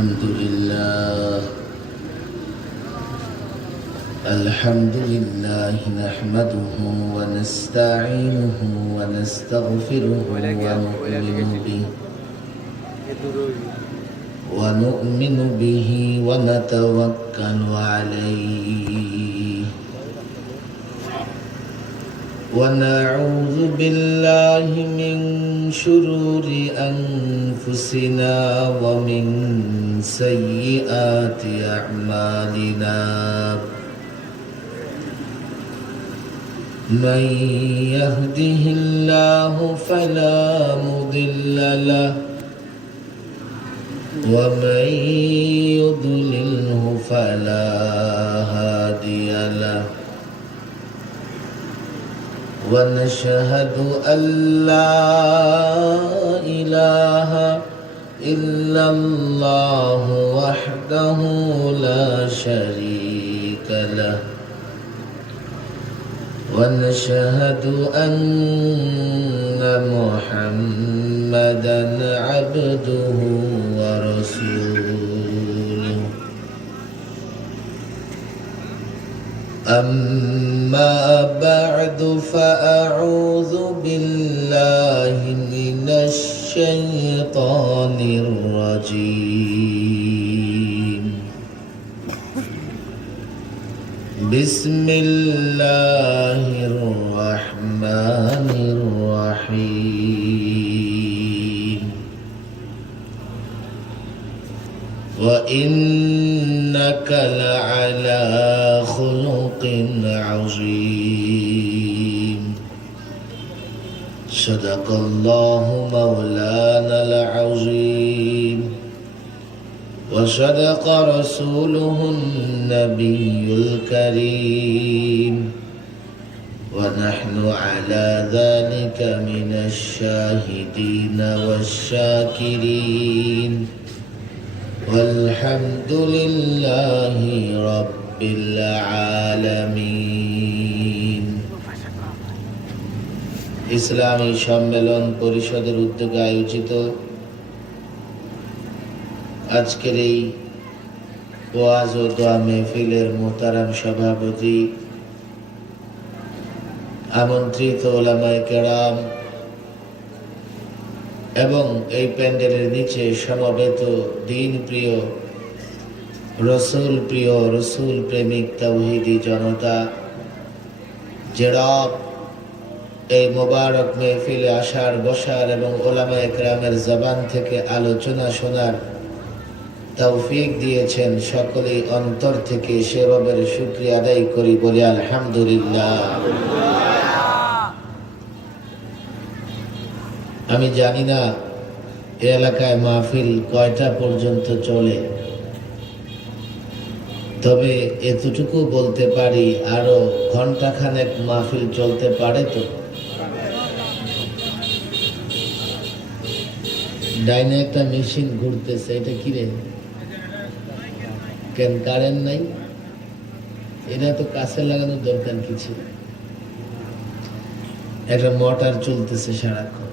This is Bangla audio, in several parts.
الحمد لله نحمده ونستعينه ونستغفره ونؤمن به ونتوكل عليه ونعوذ بالله من شرور أنفسنا ومن سيئات أعمالنا من يهده الله فلا مضل له ومن يضلله فلا هادي له ونشهد أن لا إله إلا الله وحده لا شريك له ونشهد أن محمدا عبده ورسوله أما بعد فأعوذ بالله من الشيطان الرجيم بسم الله الرحمن الرحيم وإنك لعلى خلق عظيم صدق الله مولانا العظيم وصدق رسوله النبي الكريم ونحن على ذلك من الشاهدين والشاكرين والحمد لله رب العالمين ইসলামী সম্মেলন পরিষদের উদ্যোগে আয়োজিত আজকের এই ওয়াজ ও দোয়া মেহফিলের মোহতারাম সভাপতি, আমন্ত্রিত ওলামায়ে কেরাম এবং এই প্যান্ডেলের নিচে সমবেত দিন প্রিয়, রসুল প্রিয়, রসুল প্রেমিক তাওহীদি জনতা, যারা এই মোবারক মেহফিলে আসার, বসার এবং ওলামায়ে কেরামের জবান থেকে আলোচনা শোনার তৌফিক দিয়েছেন, সকলেই অন্তর থেকে সেভাবে শুকরিয়া আদায় করি, বলি আলহামদুলিল্লাহ। আমি জানি না এ এলাকায় মাহফিল কয়টা পর্যন্ত চলে, তবে এতটুকু বলতে পারি আরো ঘন্টাখানেক মাহফিল চলতে পারে। তো ডাইনে একটা মেশিন ঘুরতেছে, এটা কি রে? কেন কারেন্ট নাই? এটা তো কাছে লাগানোর দরকার কি ছিল? একটা মোটর চলতেছে সারাক্ষণ।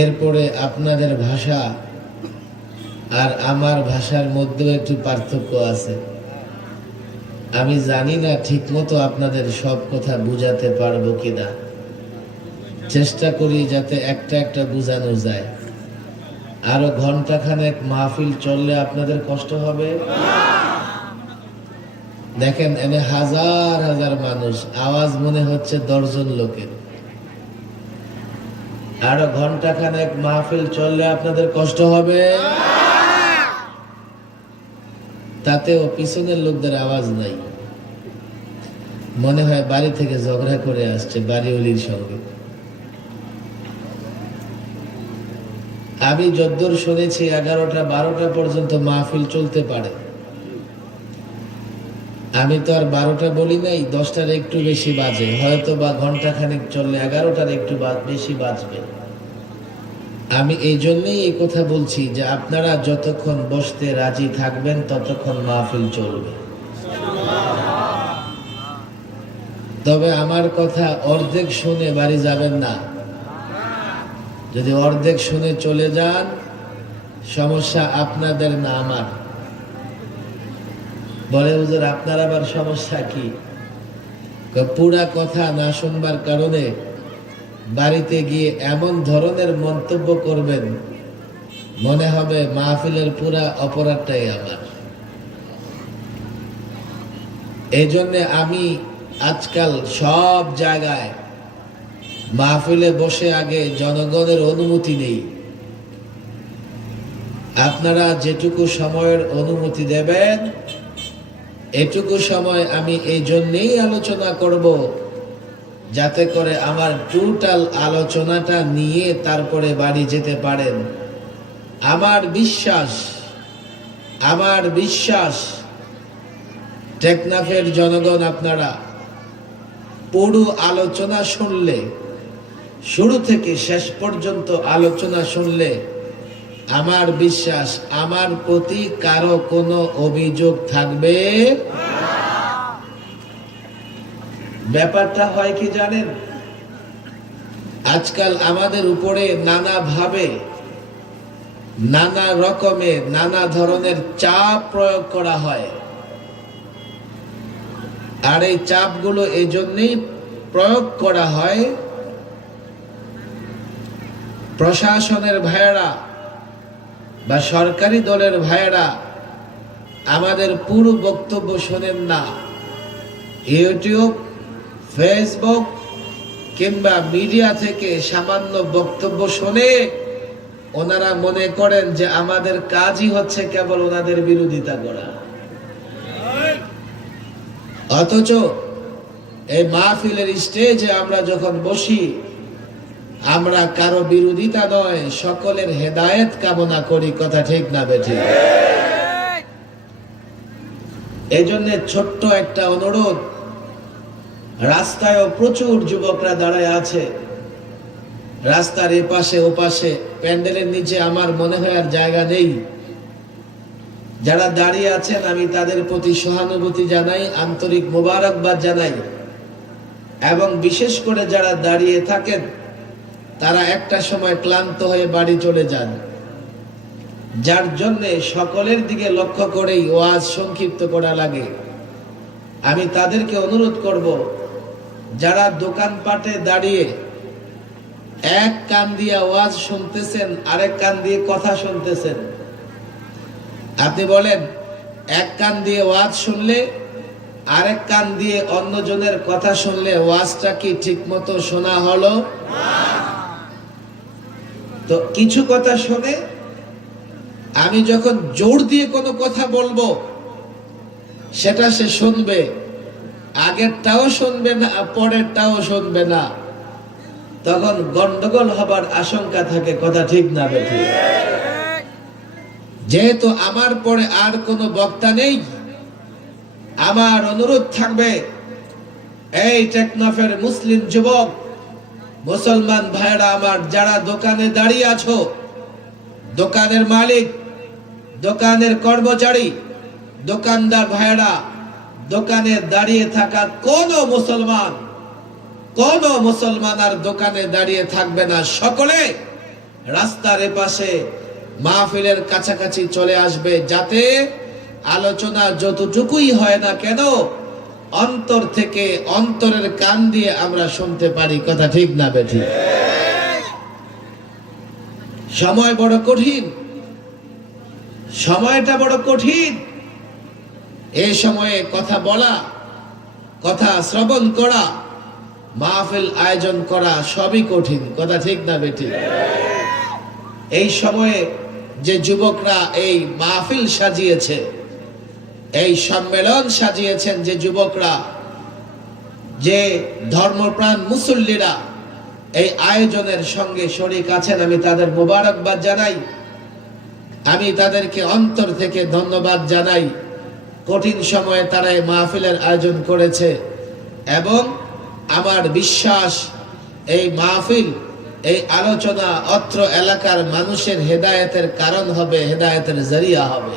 এরপরে আপনাদের ভাষা আর আমার ভাষার মধ্যেও একটু পার্থক্য আছে। আমি জানি না ঠিক মতো আপনাদের সব কথা বুঝাতে পারবো কিনা, চেষ্টা করি যাতে একটা একটা বুঝানো যায়। আরো ঘন্টাখানেক মাহফিল চললে আপনাদের কষ্ট হবে। দেখেন এনে হাজার হাজার মানুষ, আওয়াজ মনে হচ্ছে 10 জন লোকের। আরো ঘন্টাখানেক মাহফিল চললে আপনাদের কষ্ট হবে। তাতেও পিছনের লোকদের আওয়াজ নাই, মনে হয় বাড়ি থেকে ঝগড়া করে আসছে বাড়িওয়ালির সঙ্গে। আমি যদ্দূর শুনেছি 11টা 12টা পর্যন্ত মাহফিল চলতে পারে। আমি তো আর 12টা বলি নাই, 10টার একটু বেশি বাজে, হয়তো বা ঘন্টাখানেক চললে 11টার একটু বেশি বাজবে। আমি এই জন্যই এই কথা বলছি যে আপনারা যতক্ষণ বসতে রাজি থাকবেন ততক্ষণ মাহফিল চলবে। তবে আমার কথা অর্ধেক শুনে বাড়ি যাবেন না। যদি অর্ধেক শুনে চলে যান, সমস্যা আপনাদের না আমার। বলে হুজুর আপনার আবার সমস্যা কি? পুরা কথা না শুনবার কারণে বাড়িতে গিয়ে এমন ধরনের মন্তব্য করবেন, মনে হবে মাহফিলের পুরা অপরাধটাই আমার। এই জন্য আমি আজকাল সব জায়গায় মাহফিলে বসে আগে জনগণের অনুমতি নেই। আপনারা যেটুকু সময়ের অনুমতি দেবেন, এটুকু সময় আমি এই জন্যেই আলোচনা করব, যাতে করে আমার টোটাল আলোচনাটা নিয়ে তারপরে বাড়ি যেতে পারেন। আমার বিশ্বাস টেকনাফের জনগণ আপনারা পুরো আলোচনা শুনলে, শুরু থেকে শেষ পর্যন্ত আলোচনা শুনলে আমার বিশ্বাস আমার প্রতি কারো কোনো অভিযোগ থাকবে। ব্যাপারটা হয় কি জানেন, আজকাল আমাদের উপরে নানাভাবে, নানা রকমের, নানা ধরনের চাপ প্রয়োগ করা হয়। আর এই চাপগুলো এই জন্যই প্রয়োগ করা হয়, প্রশাসনের ভাইয়েরা বা সরকারি দলের ভাইয়েরা আমাদের পুরো বক্তব্য শোনেন না। ইউটিউব, ফেসবুক কিংবা মিডিয়া থেকে সামান্য বক্তব্য শুনে ওনারা মনে করেন যে আমাদের কাজই হচ্ছে কেবল ওনাদের বিরোধিতা করা। অথচ এই মাহফিলের স্টেজে আমরা যখন বসি, আমরা কারো বিরোধিতা নয়, সকলের হেদায়েত কামনা করি। কথা ঠিক না বেঠিক? এই জন্য ছোট্ট একটা অনুরোধ, রাস্তায়ও প্রচুর যুবকরা দাঁড়ায় আছে, রাস্তার এপাশে ওপাশে, প্যান্ডেলের নিচে আমার মনে হয় আর জায়গা নেই। যারা দাঁড়িয়ে আছেন আমি তাদের প্রতি সহানুভূতি জানাই, আন্তরিক মোবারকবাদ জানাই। এবং বিশেষ করে যারা দাঁড়িয়ে থাকেন তারা একটা সময় ক্লান্ত হয়ে বাড়ি চলে যান, যার জন্য সকলের দিকে লক্ষ্য করেই ওয়াজ সংক্ষিপ্ত করা লাগে। আমি তাদেরকে অনুরোধ করব, যারা দোকানপাটে দাঁড়িয়ে এক কান দিয়ে ওয়াজ শুনতেছেন, আরেক কান দিয়ে কথা শুনতেছেন, আপনি বলেন এক কান দিয়ে ওয়াজ শুনলে আরেক কান দিয়ে অন্যজনের কথা শুনলে ওয়াজটা কি ঠিক মতো শোনা হলো? তো কিছু কথা শুনে আমি যখন জোর দিয়ে কোনো কথা বলবো সেটা সে শুনবে, আগেরটাও শুনবে না, পরেরটাও শুনবে না, তখন গন্ডগোল হবার আশঙ্কা থাকে। কথা ঠিক না বেঠিক? যেহেতু আমার পরে আর কোনো বক্তা নেই, আমার অনুরোধ থাকবে, এই টেকনাফের মুসলিম যুবক, মুসলমান ভাইরা আমার, যারা দোকানে দাঁড়িয়ে আছো, দোকানের মালিক, দোকানের কর্মচারী, দোকানদার ভাইরা, দোকানে দাঁড়িয়ে থাকা কোন মুসলমান আর দোকানে দাঁড়িয়ে থাকবে না। সকলে রাস্তার এপাশে মাহফিলের কাছাকাছি চলে আসবে, যাতে আলোচনা যতটুকুই হয় না কেন অন্তর থেকে, অন্তরের কান দিয়ে আমরা শুনতে পারি। কথা ঠিক না বেঠিক? সময় বড় কঠিন, সময়টা বড় কঠিন। এই সময়ে কথা বলা, কথা শ্রবণ করা, মাহফিল আয়োজন করা সবই কঠিন। কথা ঠিক না বেঠিক? এই সময়ে যে যুবকরা এই মাহফিল সাজিয়েছে, এই সম্মেলন সাজিয়েছেন, যে যুবকরা, যে ধর্মপ্রাণ মুসল্লিরা এই আয়োজনের সঙ্গে শরীক আছেন, আমি তাদের মোবারকবাদ জানাই। আমি তাদেরকে অন্তর থেকে ধন্যবাদ জানাই। কঠিন সময়ে তারা এই মাহফিলের আয়োজন করেছে এবং আমার বিশ্বাস এই মাহফিল, এই আলোচনা অত্র এলাকার মানুষের হেদায়েতের কারণ হবে, হেদায়েতের জরিয়া হবে।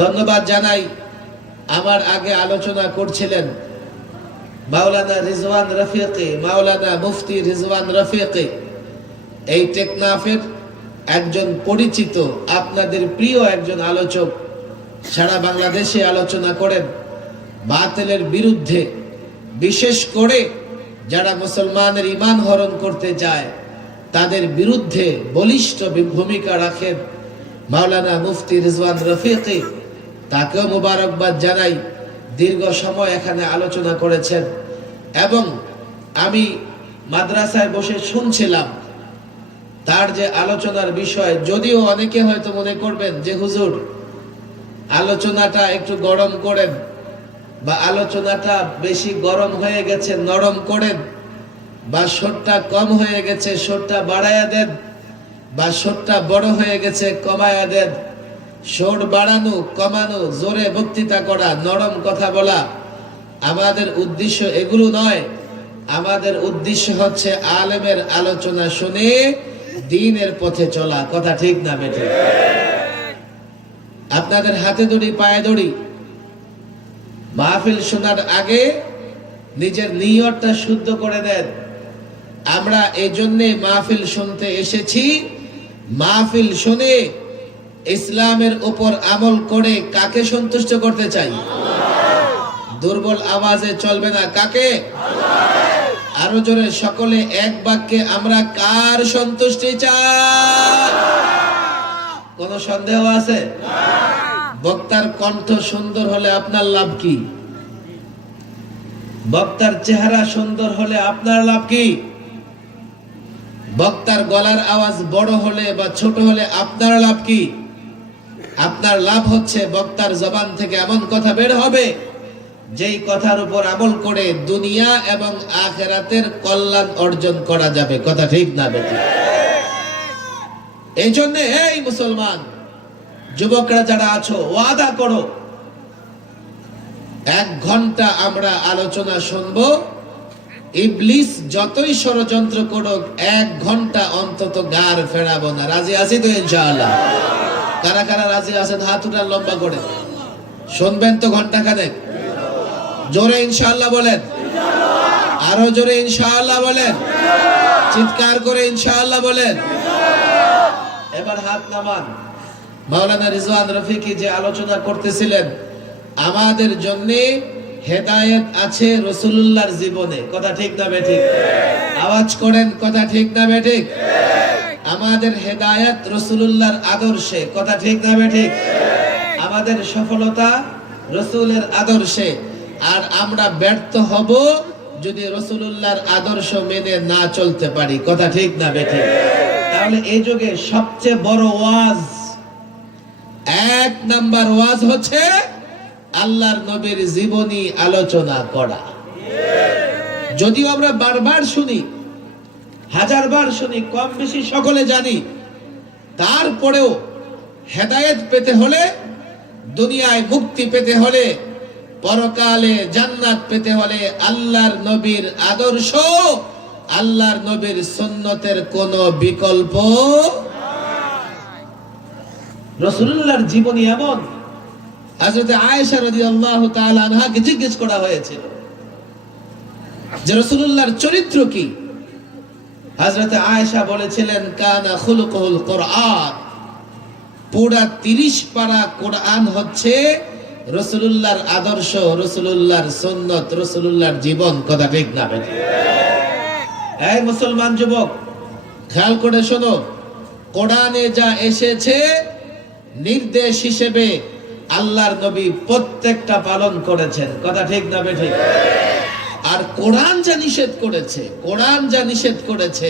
ধন্যবাদ জানাই। আমার আগে আলোচনা করছিলেন মাওলানা রিজওয়ান রফিকি, মাওলানা মুফতি রিজওয়ান রফিকি। এই টেকনাফের একজন পরিচিত আপনাদের প্রিয় একজন আলোচক সারা বাংলাদেশে আলোচনা করেন বাতিলের বিরুদ্ধে, বিশেষ করে যারা মুসলমানের ঈমান হরণ করতে চায় তাদের বিরুদ্ধে বলিষ্ঠ ভূমিকা রাখেন মাওলানা মুফতি রিজওয়ান রফিকি। তাকেও মোবারকবাদ জানাই, দীর্ঘ সময় এখানে আলোচনা করেছেন। এবং আমি মাদ্রাসায় বসে শুনছিলাম তার যে আলোচনার বিষয়, যদিও অনেকে হয়তো মনে করবেন যে হুজুর আলোচনাটা একটু গরম করেন, বা আলোচনাটা বেশি গরম হয়ে গেছে নরম করেন, বা সুরটা কম হয়ে গেছে সুরটা বাড়ায়া দেন, বা সুরটা বড় হয়ে গেছে কমায়া দেন। সুর বাড়ানো কমানো, জোরে বক্তৃতা করা, নরম কথা বলা আমাদের উদ্দেশ্য এগুলো নয়। আমাদের উদ্দেশ্য হচ্ছে আলেমের আলোচনা শুনে দ্বীনের পথে চলা। কথা ঠিক না বেঠে? আপনাদের হাতে দড়ি পায়ে দড়ি। মাহফিল শোনার আগে নিজের নিয়তটা শুদ্ধ করে দেন। আমরা এই জন্য মাহফিল শুনতে এসেছি, মাহফিল শুনে ইসলামের উপর আমল করে কাকে সন্তুষ্ট করতে চাই? দুর্বল আওয়াজে চলবে না, কাকে? আরো জোরে সকলে এক বাক্যে আমরা কার সন্তুষ্টি চাই? কোন সন্দেহ আছে? বক্তার কণ্ঠ সুন্দর হলে আপনার লাভ কি? বক্তার চেহারা সুন্দর হলে আপনার লাভ কি? বক্তার গলার আওয়াজ বড় হলে বা ছোট হলে আপনার লাভ কি? আপনার লাভ হচ্ছে বক্তার জবান থেকে এমন কথা বের হবে যেই কথার উপর আমল করে দুনিয়া এবং আখিরাতের কল্যাণ অর্জন করা যাবে। কথা ঠিক না বেঠিক? এই জন্য এই মুসলমান যুবকরা যারা আছো, ওয়াদা করো 1 ঘন্টা আমরা আলোচনা শুনবো। ইবলিস যতই ষড়যন্ত্র করুক 1 ঘন্টা অন্তত গার ফেরাবো না। রাজি আছি তো ইনশাআল্লাহ? কারা কারা রাজি আছেন হাত উঠান লম্বা করে। শুনবেন তো ঘন্টা খানেক? জোরে ইনশাআল্লাহ বলেন, আরো জোরে ইনশাআল্লাহ বলেন, চিৎকার করে ইনশাআল্লাহ বলেন। এবার হাত নামান। মাওলানা রিজওয়ান রফিকি যে আলোচনা করতেছিলেন, আমাদের জন্য হেদায়েত আছে রাসূলুল্লাহর জীবনে। কথা ঠিক না বেঠিক? আওয়াজ করেন, কথা ঠিক না বেঠিক? আমাদের হেদায়েত রাসূলুল্লাহর আদর্শে। কথা ঠিক না বেঠিক? আমাদের সফলতা রাসূলের আদর্শে। আর আমরা ব্যর্থ হব যদি রাসূলুল্লাহর আদর্শ মেনে না চলতে পারি। কথা ঠিক না বেঠিক? তাহলে এই যুগে সবচেয়ে বড় ওয়াজ, 1 নাম্বার ওয়াজ হচ্ছে আল্লাহর নবীর জীবনী আলোচনা করা। যদিও আমরা বারবার শুনি, 1000 বার শুনি, কম বেশি সকলে জানি, তারপরেও হেদায়েত পেতে হলে, দুনিয়ায় মুক্তি পেতে হলে, পরকালে জান্নাত পেতে হলে আল্লাহর নবীর আদর্শ, আল্লাহর নবীর সুন্নতের কোনো বিকল্প নাই। রাসূলুল্লাহর জীবনী এমন, হযরত আয়েশা রাদিয়াল্লাহু তাআলা আনহাকে জিজ্ঞেস করা হয়েছিল যে রাসূলুল্লাহর চরিত্র কি? হযরত আয়েশা বলেছিলেন, কানা খুলুকুল কুরআন। পুরা 30 পারা কোরআন হচ্ছে রাসূলুল্লাহর আদর্শ, রাসূলুল্লাহর সুন্নাত, রাসূলুল্লাহর জীবন। কথা ঠিক না বেঠিক? এই মুসলমান যুবক, খেয়াল করে শোনো, কোরআনে যা এসেছে নির্দেশ হিসেবে আল্লাহর নবী প্রত্যেকটা পালন করেছেন। কথা ঠিক না বেঠিক? আর কোরআন যা নিষেধ করেছে, কোরআন যা নিষেধ করেছে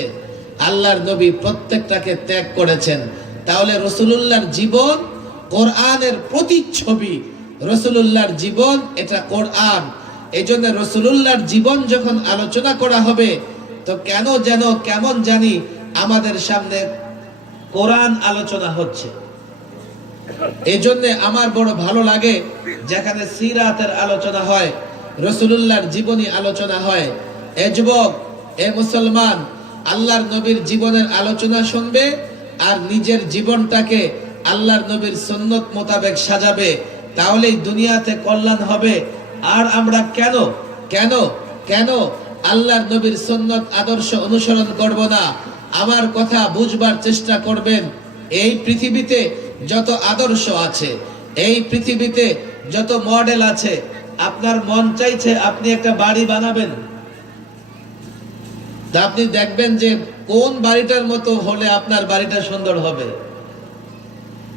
আল্লাহর নবী প্রত্যেকটাকে ত্যাগ করেছেন। তাহলে রাসূলুল্লাহর জীবন কোরআনের প্রতিচ্ছবি। রাসূলুল্লাহর জীবন এটা কোরআন। এজন্য রাসূলুল্লাহর জীবন যখন আলোচনা করা হবে তো কেন যেন কেমন জানি আমাদের সামনে কোরআন আলোচনা হচ্ছে। এজন্য আমার বড় ভালো লাগে যেখানে সিরাতের আলোচনা হয়, রাসূলুল্লাহর জীবনী আলোচনা হয়। এ যুবক, এ মুসলমান, আল্লাহর নবীর জীবনের আলোচনা শুনবে আর নিজের জীবনটাকে আল্লাহর নবীর সুন্নত মোতাবেক সাজাবে, তাহলেই দুনিয়াতে কল্যাণ হবে। আর আমরা কেন কেন কেন আল্লাহর নবীর সুন্নত আদর্শ অনুসরণ করব না? আমার কথা বুঝবার চেষ্টা করবেন। এই পৃথিবীতে যত আদর্শ আছে, এই পৃথিবীতে যত মডেল আছে, আপনার মন চাইছে আপনি একটা বাড়ি বানাবেন, তা আপনি দেখবেন যে কোন বাড়িটার মতো হলে আপনার বাড়িটা সুন্দর হবে।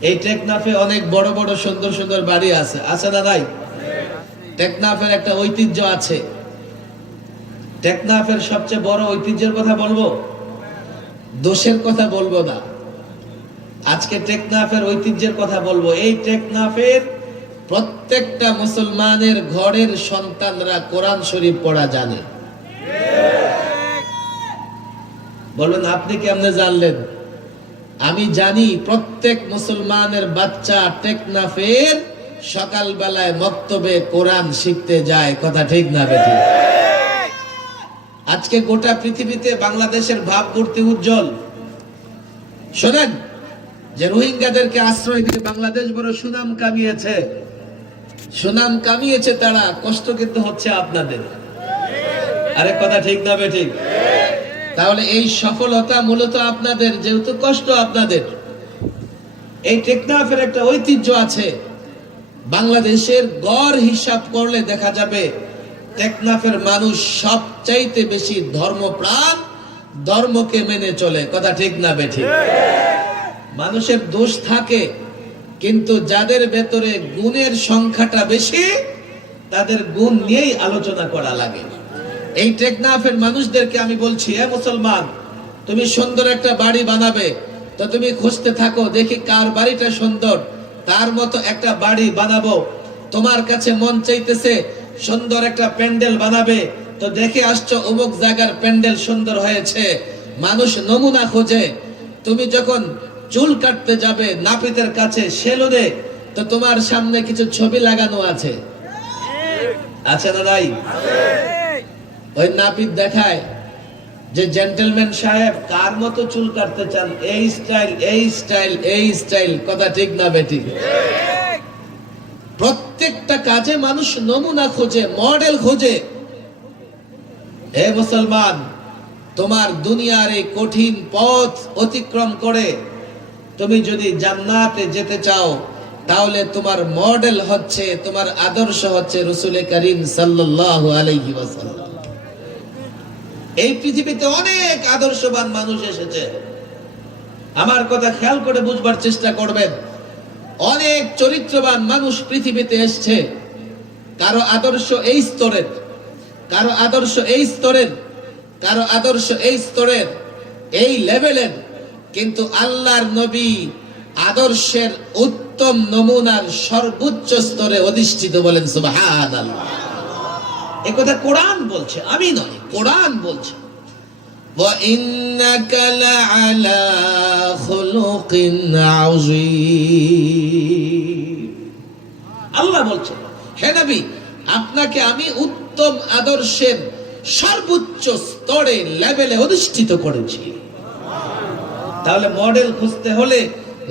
এই টেকনাফে অনেক বড় বড় সুন্দর সুন্দর বাড়ি আছে, আছে না নাই? টেকনাফের একটা ঐতিহ্য আছে। টেকনাফের সবচেয়ে বড় ঐতিহ্যের কথা বলবো, দোষের কথা বলবো না। আজকে টেকনাফের ঐতিহ্যের কথা বলবো। এই টেকনাফের প্রত্যেকটা মুসলমানের ঘরের সন্তানরা কোরআন শরীফ পড়া জানে। বলুন আপনি কেমনে জানলেন? আমি জানি প্রত্যেক মুসলমানের বাচ্চা টেকনাফের সকালবেলায় মক্তবে কোরআন শিখতে যায়। কথা ঠিক না বেঠিক? আজকে গোটা পৃথিবীতে বাংলাদেশের ভাবমূর্তি উজ্জ্বল। শোনেন যে রোহিঙ্গাদেরকে আশ্রয় দিয়ে বাংলাদেশ বড় সুনাম কামিয়েছে, সুনাম কামিয়েছে তারা, কষ্ট কিন্তু হচ্ছে আপনাদের। আরে কথা ঠিক না বেঠিক? তাহলে এই সফলতা মূলত আপনাদের, যেহেতু কষ্ট আপনাদের। এই টেকনাফের একটা ঐতিহ্য আছে। বাংলাদেশের গড় হিসাব করলে দেখা যাবে টেকনাফের মানুষ সবচাইতে বেশি ধর্মপ্রাণ, ধর্মকে মেনে চলে। কথা ঠিক না বেঠিক? মানুষের দোষ থাকে, কিন্তু যাদের ভেতরে গুণের সংখ্যাটা বেশি তাদের গুণ নিয়েই আলোচনা করা লাগে। এই টেকনাফের মানুষদেরকে আমি বলছি, হে মুসলমান, তুমি সুন্দর একটা বাড়ি বানাবে, তো তুমি খুঁজতে থাকো দেখি কার বাড়িটা সুন্দর, তার মতো একটা বাড়ি বানাবো। তোমার কাছে মন চাইতেছে সুন্দর একটা প্যান্ডেল বানাবে, তো দেখে আসছো অমুক জায়গার প্যান্ডেল সুন্দর হয়েছে। মানুষ নমুনা খোঁজে। তুমি যখন চুল কাটতে যাবে নাপিতের কাছে সেলুনে, তো তোমার সামনে কিছু ছবি লাগানো আছে, আছে না নাই? ওই নাপিত দেখায় যে জেন্টলম্যান সাহেব কার মতো চুল কাটতে চান, এই স্টাইল, এই স্টাইল, এই স্টাইল। কথা ঠিক না বেঠিক? প্রত্যেকটা কাজে মানুষ নমুনা খোঁজে, মডেল খোঁজে। হে মুসলমান, তোমার দুনিয়ার এই কঠিন পথ অতিক্রম করে তুমি যদি জান্নাতে যেতে চাও, তাহলে তোমার মডেল হচ্ছে, তোমার আদর্শ হচ্ছে রাসূল করিম সাল্লাল্লাহু আলাইহি ওয়াসাল্লাম। এই পৃথিবীতে অনেক আদর্শবান মানুষ এসেছে। আমার কথা খেয়াল করে বুঝবার চেষ্টা করবেন। অনেক চরিত্রবান মানুষ পৃথিবীতে এসেছে। কারো আদর্শ এই স্তরের, কারো আদর্শ এই স্তরের, কারো আদর্শ এই স্তরের, এই লেভেলের, কিন্তু আল্লাহর নবী আদর্শের উত্তম নমুনার সর্বোচ্চ স্তরে অধিষ্ঠিত। বলেন সুবহানাল্লাহ। এই কথা কোরআন বলছে, আমি নয়, কোরআন বলছে। ওয়া ইন্নাকা লাআলা খুলুকিন আযীম। আল্লাহ বলছে, হে নবী, আপনাকে আমি উত্তম আদর্শের সর্বোচ্চ স্তরে, লেভেলে অধিষ্ঠিত করেছি। তাহলে মডেল খুঁজতে হলে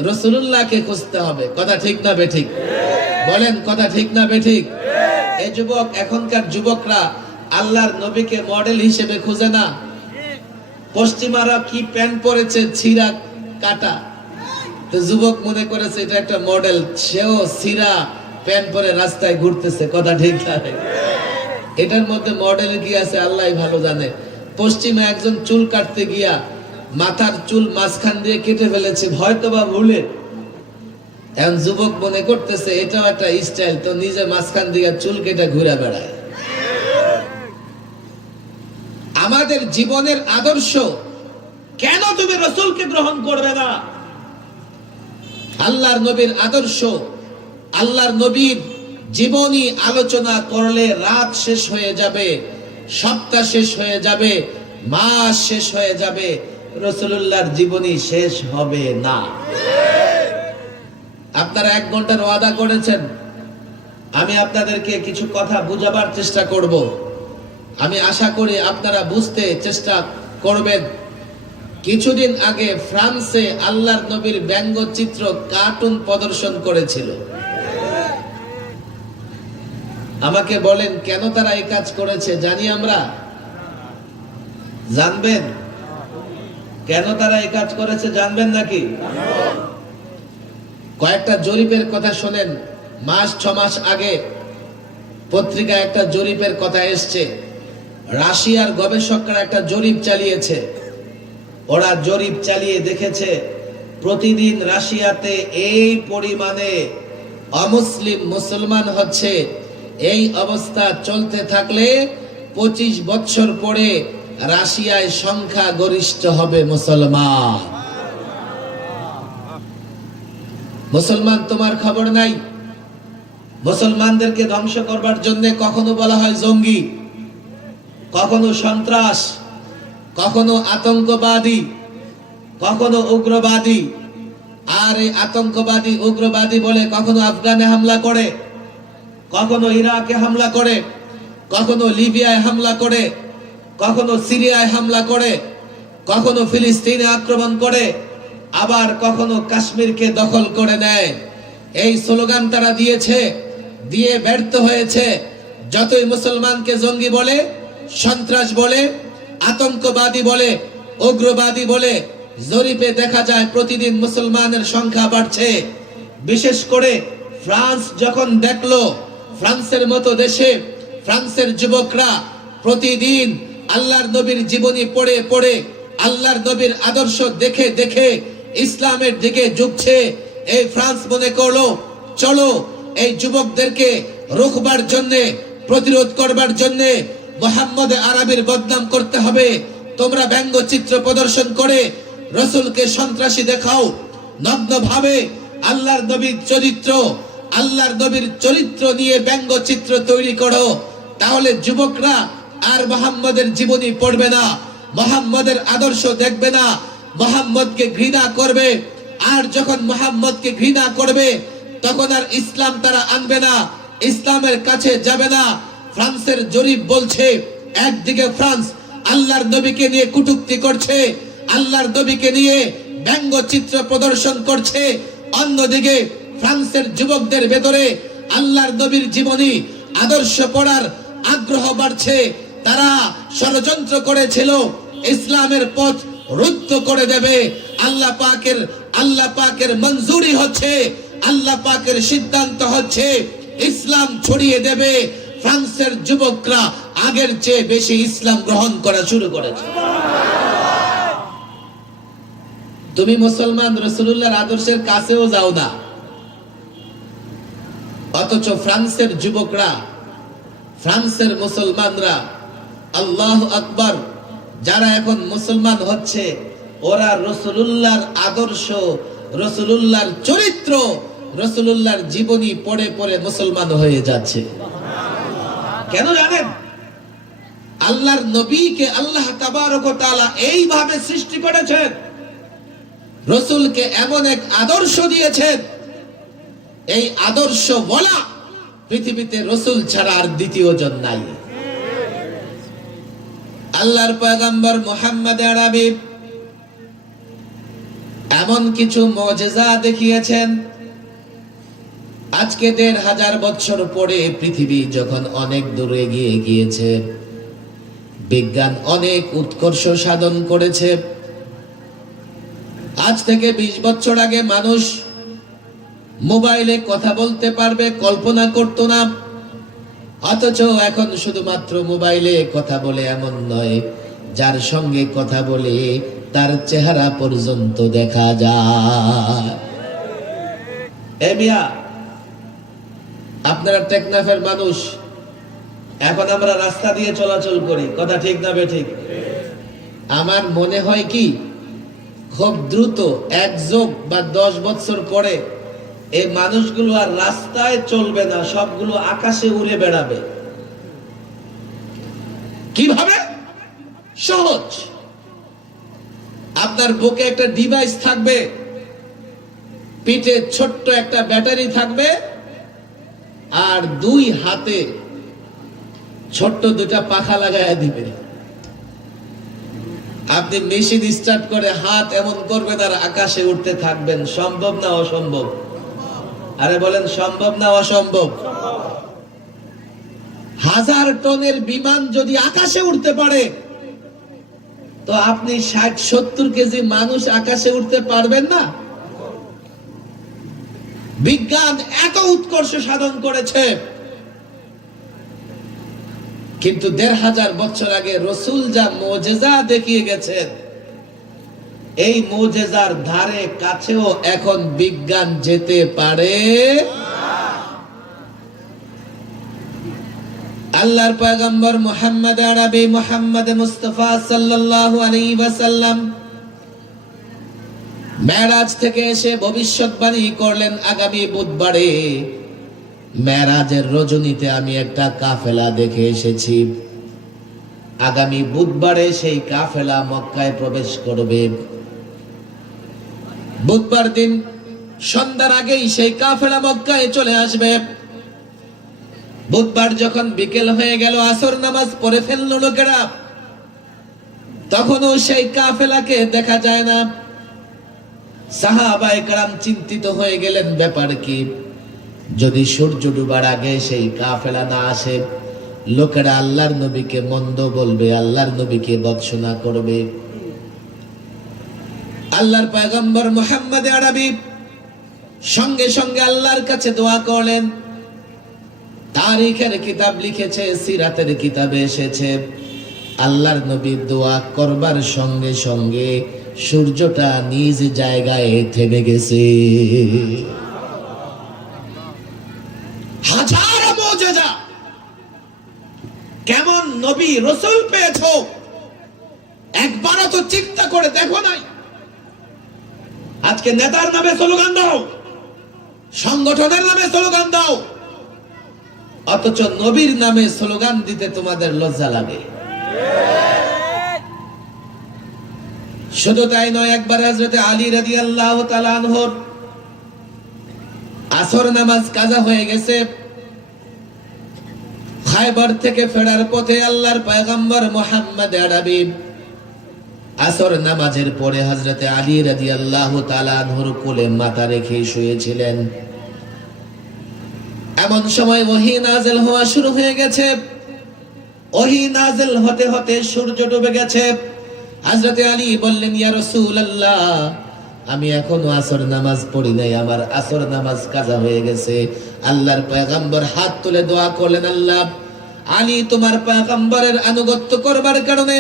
রাসূলুল্লাহকে খুঁজতে হবে। কথা ঠিক না বেঠিক? বলেন কথা ঠিক না বেঠিক? এই যুবক, এখনকার যুবকরা আল্লাহর নবীকে মডেল হিসেবে খুঁজে না। পশ্চিমারা কি প্যান্ট পরেছে, ছিঁড়া কাটা, তো যুবক মনে করেছে এটা একটা মডেল, সেও ছিঁড়া প্যান্ট পরে রাস্তায় ঘুরতেছে। কথা ঠিক না? এটার মধ্যে মডেল কি আছে আল্লাহই ভালো জানে। পশ্চিমা একজন চুল কাটতে গিয়া মাথার চুল মাঝখান দিয়ে কেটে ফেলেছে, হয়তোবা ভুলে। এখন যুবক মনে করতেছে এটাও একটা স্টাইল, তো নিজে মাঝখান দিয়ে চুল কেটে ঘুরে বেড়ায়। আমাদের জীবনের আদর্শ কেন তুমি রাসূলকে গ্রহণ করবে না? আল্লাহর নবীর আদর্শ, আল্লাহর নবীর জীবনী আলোচনা করলে রাত শেষ হয়ে যাবে, সপ্তাহ শেষ হয়ে যাবে, মাস শেষ হয়ে যাবে, রাসূলুল্লাহর জীবনী শেষ হবে না। আপনারা 1 ঘন্টার ওয়াদা করেছেন, আমি আপনাদেরকে কিছু কথা বুঝাবার চেষ্টা করব। আমি আশা করি আপনারা বুঝতে চেষ্টা করবেন। কিছুদিন আগে ফ্রান্সে আল্লাহর নবীর ব্যঙ্গচিত্র কার্টুন প্রদর্শন করেছিল। আমাকে বলেন কেন তারা এই কাজ করেছে? জানি আমরা? জানবেন কেন তারা এই কাজ করেছে? জানবেন নাকি? কয়েকটা জরিপের কথা শোনেন। মাস 6 মাস আগে পত্রিকায় একটা জরিপের কথা এসছে। রাশিয়ার গবেষকরা একটা জরিপ চালিয়েছে। ওরা জরিপ চালিয়ে দেখেছে প্রতিদিন রাশিয়াতে এই পরিমাণে অমুসলিম মুসলমান হচ্ছে। এই অবস্থা চলতে থাকলে 25 বছর পরে রাশিয়ায় সংখ্যা গরিষ্ঠ হবে মুসলমান। মুসলমান তোমার খবর নাই। মুসলমানদেরকে ধ্বংস করবার জন্য কখনো বলা হয় জঙ্গি, কখনো সন্ত্রাস, কখনো আতঙ্কবাদী, কখনো উগ্রবাদী। আর এই আতঙ্কবাদী উগ্রবাদী বলে কখনো আফগানে হামলা করে, কখনো ইরাকে হামলা করে, কখনো লিবিয়ায় হামলা করে, কখনো সিরিয়ায় হামলা করে, কখনো ফিলিস্তিনে আক্রমণ করে, আবার কখনো কাশ্মীরকে দখল করে নেয়। এই স্লোগান তারা দিয়েছে, দিয়ে ব্যর্থ হয়েছে। যতই মুসলমানকে জঙ্গি বলে, সন্ত্রাস বলে, আতঙ্কবাদী বলে, উগ্রবাদী বলে, জরিপে দেখা যায় প্রতিদিন মুসলমানের সংখ্যা বাড়ছে। বিশেষ করে ফ্রান্স যখন দেখলো ফ্রান্সের মতো দেশে ফ্রান্সের যুবকরা প্রতিদিন আল্লাহর নবীর জীবনী পড়ে পড়ে, আল্লাহর নবীর আদর্শ দেখে দেখে ইসলামের দিকে ঝুঁকছে, এই ফ্রান্স মনে করলো চলো এই যুবকদেরকে রুখবার জন্য, প্রতিরোধ করবার জন্য মুহাম্মদ আরবির বদনাম করতে হবে। তোমরা ব্যঙ্গচিত্র প্রদর্শন করে রাসূলকে সন্ত্রাসী দেখাও, নগ্নভাবে আল্লাহর নবীর চরিত্র, আল্লাহর নবীর চরিত্র নিয়ে ব্যঙ্গচিত্র তৈরি করো। তাহলে যুবকরা আর মুহাম্মদের জীবনী পড়বে না, মুহাম্মদের আদর্শ দেখবে না, মুহাম্মদকে ঘৃণা করবে। আর যখন মুহাম্মদকে ঘৃণা করবে তখন আর ইসলাম তারা আনবে না, ইসলামের কাছে যাবে না। ফ্রান্সের জরিপ বলছে একদিকে ফ্রান্স আল্লাহর নবীকে নিয়ে কটূক্তি করছে, আল্লাহর নবীকে নিয়ে ব্যঙ্গচিত্র প্রদর্শন করছে, অন্যদিকে ফ্রান্সের যুবকদের ভেতরে আল্লাহর নবীর জীবনী আদর্শ পড়ার আগ্রহ বাড়ছে। তারা ষড়যন্ত্র করেছিল ইসলামের পথ রুদ্ধ করে দেবে। আল্লাহ পাকের মঞ্জুরি হচ্ছে, আল্লাহ পাকের সিদ্ধান্ত হচ্ছে ইসলাম ছড়িয়ে দেবে। ফ্রান্সের যুবকরা আগের চেয়ে বেশি ইসলাম গ্রহণ করা শুরু করেছে। তুমি মুসলমান, রাসূলুল্লাহর আদর্শের কাছেও যাও না, অথচ ফ্রান্সের যুবকরা, ফ্রান্সের মুসলমানরা, আল্লাহু আকবার, যারা এখন মুসলমান হচ্ছে ওরা রাসূলুল্লাহর আদর্শ, রাসূলুল্লাহর চরিত্র, রাসূলুল্লাহর জীবনী পড়ে পড়ে মুসলমান হয়ে যাচ্ছে। কেন জানেন? আল্লাহর নবীকে আল্লাহ তাবারক ওয়া তাআলা এইভাবে সৃষ্টি করেছেন, রাসূলকে এমন এক আদর্শ দিয়েছেন, এই আদর্শ বলা পৃথিবীতে রাসূল ছাড়া আর দ্বিতীয় জন নাই। আল্লাহর পয়গম্বর মুহাম্মদ আরবি এমন কিছু মুজিজা দেখিয়েছেন। আজকে ১৫০০ বছর পরে পৃথিবী যখন অনেক দূরে এগিয়ে গিয়েছে, বিজ্ঞান অনেক উৎকর্ষ সাধন করেছে। আজ থেকে ২০ বছর আগে মানুষ মোবাইলে কথা বলতে পারবে কল্পনা করত না, অথচ এখন শুধুমাত্র মোবাইলে কথা বলে এমন নয়, যার সঙ্গে কথা বলে তার চেহারা পর্যন্ত দেখা যায়। এ মিয়া, আপনারা টেকনাফের মানুষ, এখন আমরা রাস্তা দিয়ে চলাচল করি, কথা ঠিক না বেঠিক? আমার মনে হয় কি খুব দ্রুত ১ যোগ বা ১০ বছর পরে এই মানুষগুলো আর রাস্তায় চলবে না, সবগুলো আকাশে উড়ে বেড়াবে। কিভাবে? সহজ। আপনার বুকে একটা ডিভাইস থাকবে, পিঠে ছোট্ট একটা ব্যাটারি থাকবে, আর 2 হাতে ছোট্ট 2টা পাখা লাগায় দিবে। আপনি মেশিন স্টার্ট করে হাত এমন করবেন আর আকাশে উঠতে থাকবেন। সম্ভব না অসম্ভব? আরে বলেন, সম্ভব না অসম্ভব? 1000 টনের বিমান যদি আকাশে উঠতে পারে, তো আপনি 60-70 কেজি মানুষ আকাশে উঠতে পারবেন না? বিজ্ঞান এত উৎকর্ষ সাধন করেছে, কিন্তু ১৫০০ বছর আগে রসুল যা মুজিজা দেখিয়ে গেছেন, এই মুজিজার ধারে কাছেও এখন বিজ্ঞান যেতে পারে। আল্লাহর পয়গম্বর মুহাম্মদ আরবি মুহাম্মদ মুস্তাফা সাল্লাল্লাহু আলাইহি ওয়াসাল্লাম মেরাজ থেকে এসে ভবিষ্যৎবাণী করলেন, আগামী বুধবারে মেরাজের রজনীতে আমি একটা কাফেলা দেখে এসেছি। আগামী বুধবারে সেই কাফেলা মক্কায় প্রবেশ করবে। বুধবার দিন সন্ধ্যার আগেই সেই কাফেলা মক্কায় চলে আসবে। বুধবার যখন বিকেল হয়ে গেল, আসর নামাজ পড়ে ফেলল লোকেরা, তখনও সেই কাফেলাকে দেখা যায় না। সাহাবায়ে কেরাম চিন্তিত হয়ে গেলেন, ব্যাপার কি? যদি সূর্য ডুবার আগে সেই কাফেলা না আসে, লোকেরা আল্লাহর নবীকে মন্দ বলবে, আল্লাহর নবীকে ভৎসনা করবে। আল্লাহর পয়গম্বর মুহাম্মদ আরবি সঙ্গে সঙ্গে আল্লাহর কাছে দোয়া করলেন। তারিখের কিতাব লিখেছে, সিরাতের কিতাবে এসেছে, আল্লাহর নবী দোয়া করবার সঙ্গে সঙ্গে সূর্যটা নিজ জায়গায় থেমে গেছে। হাজার মুজিজা! কেমন নবী রাসূল পেয়েছো, একবারও তো চিন্তা করে দেখো নাই? আজকে নেতার নামে স্লোগান দাও, সংগঠনের নামে স্লোগান দাও, অথচ নবীর নামে স্লোগান দিতে তোমাদের লজ্জা লাগে। শুধু তাই নয়, একবার হযরত আলী রাদিয়াল্লাহু তাআলা আনহুর আসর নামাজ কাজা হয়ে গেছে। খায়বার থেকে ফেরার পথে আল্লাহর পয়গম্বর মুহাম্মদ আরবি আসর নামাজের পরে হযরত আলী রাদিয়াল্লাহু তাআলা আনহুর কোলে মাথা রেখে শুয়েছিলেন। এমন সময় ওহী নাযিল হওয়া শুরু হয়ে গেছে। ওহী নাযিল হতে হতে সূর্য ডুবে গেছে। হযরত আলী বললেন, ইয়া রাসূলুল্লাহ, আমি এখনো আসর নামাজ পড়ি নাই, আমার আসর নামাজ কাজা হয়ে গেছে। আল্লাহর পয়গম্বর হাত তুলে দোয়া করলেন, আল্লাহ, আলী তোমার পয়গম্বরের আনুগত্য করবার কারণে,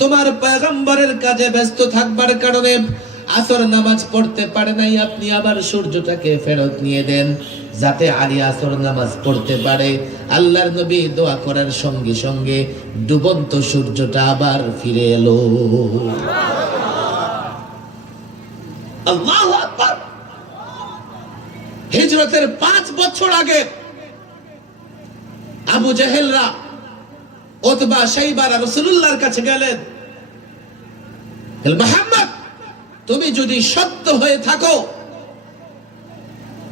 তোমার পয়গম্বরের কাজে ব্যস্ত থাকবার কারণে আসর নামাজ পড়তে পারে নাই, আপনি আবার সূর্যটাকে ফেরত নিয়ে দেন, যাতে আলী আসর নামাজ পড়তে পারে। আল্লাহর নবী দোয়া করার সঙ্গে সঙ্গে ডুবন্ত সূর্যটা আবার ফিরে এলো। আল্লাহু আকবার! হিজরতের 5 বছর আগে আবু জেহেলরা, উতবা, শাইবারা রাসূলুল্লাহর কাছে গেলেন, মুহাম্মদ, তুমি যদি সত্য হয়ে থাকো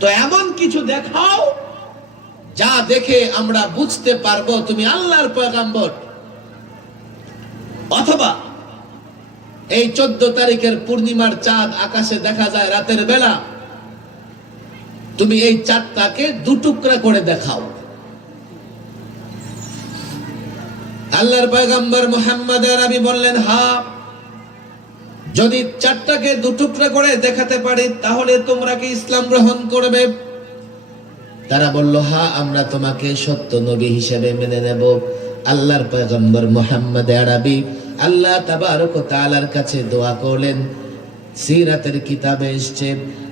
তো এমন কিছু দেখাও যা দেখে আমরা বুঝতে পারবো তুমি আল্লাহর পয়গম্বর। অথবা এই 14 তারিখের পূর্ণিমার চাঁদ আকাশে দেখা যায় রাতের বেলা, তুমি এই চাঁদটাকে 2 টুকরা করে দেখাও। আল্লাহর পয়গম্বর মুহাম্মদ আরবি বললেন, হ্যাঁ, যদি চাঁদটাকে 2 টুকরা করে দেখাতে পারি তাহলে তোমরা কি ইসলাম গ্রহণ করবে? তারা বলল, হ্যাঁ, আমরা তোমাকে সত্য নবী হিসেবে মেনে নেব। আল্লাহর পয়গম্বর মুহাম্মদ আরবি আল্লাহ তাবারক ওয়া তাআলার কাছে দোয়া করলেন। সিরাতের কিতাবে এসেছে,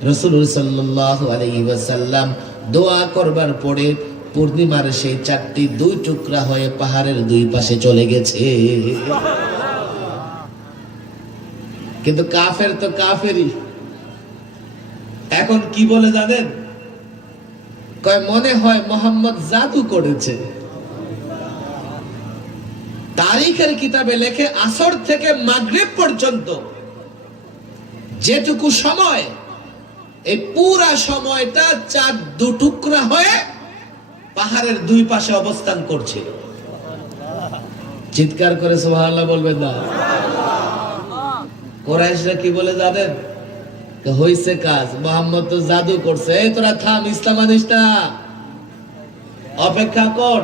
রাসূল সাল্লাল্লাহু আলাইহি ওয়াসাল্লাম দোয়া করবার পরে পূর্ণিমার সেই চাঁদটি 2 টুকরা হয়ে পাহাড়ের 2 পাশে চলে গেছে। কিন্তু কাফের তো কাফেরই। এখন কি বলে জানেন? কয়, মনে হয় মোহাম্মদ জাদু করেছে। তারিখের কিতাবে লেখে, আসর থেকে মাগরিব পর্যন্ত যেটুকু সময়, এই পুরা সময়টা চাঁদ 2 টুকরা হয়ে পাহাড়ের 2 পাশে অবস্থান করছিল। চিৎকার করে সুবহানাল্লাহ বলবেন না? কুরাইশরা কি বলে জানেন? হইছে কাজ, মুহাম্মদ তো জাদু করছে। এই তোরা থাম, ইসলাম আনিস না, অপেক্ষা কর।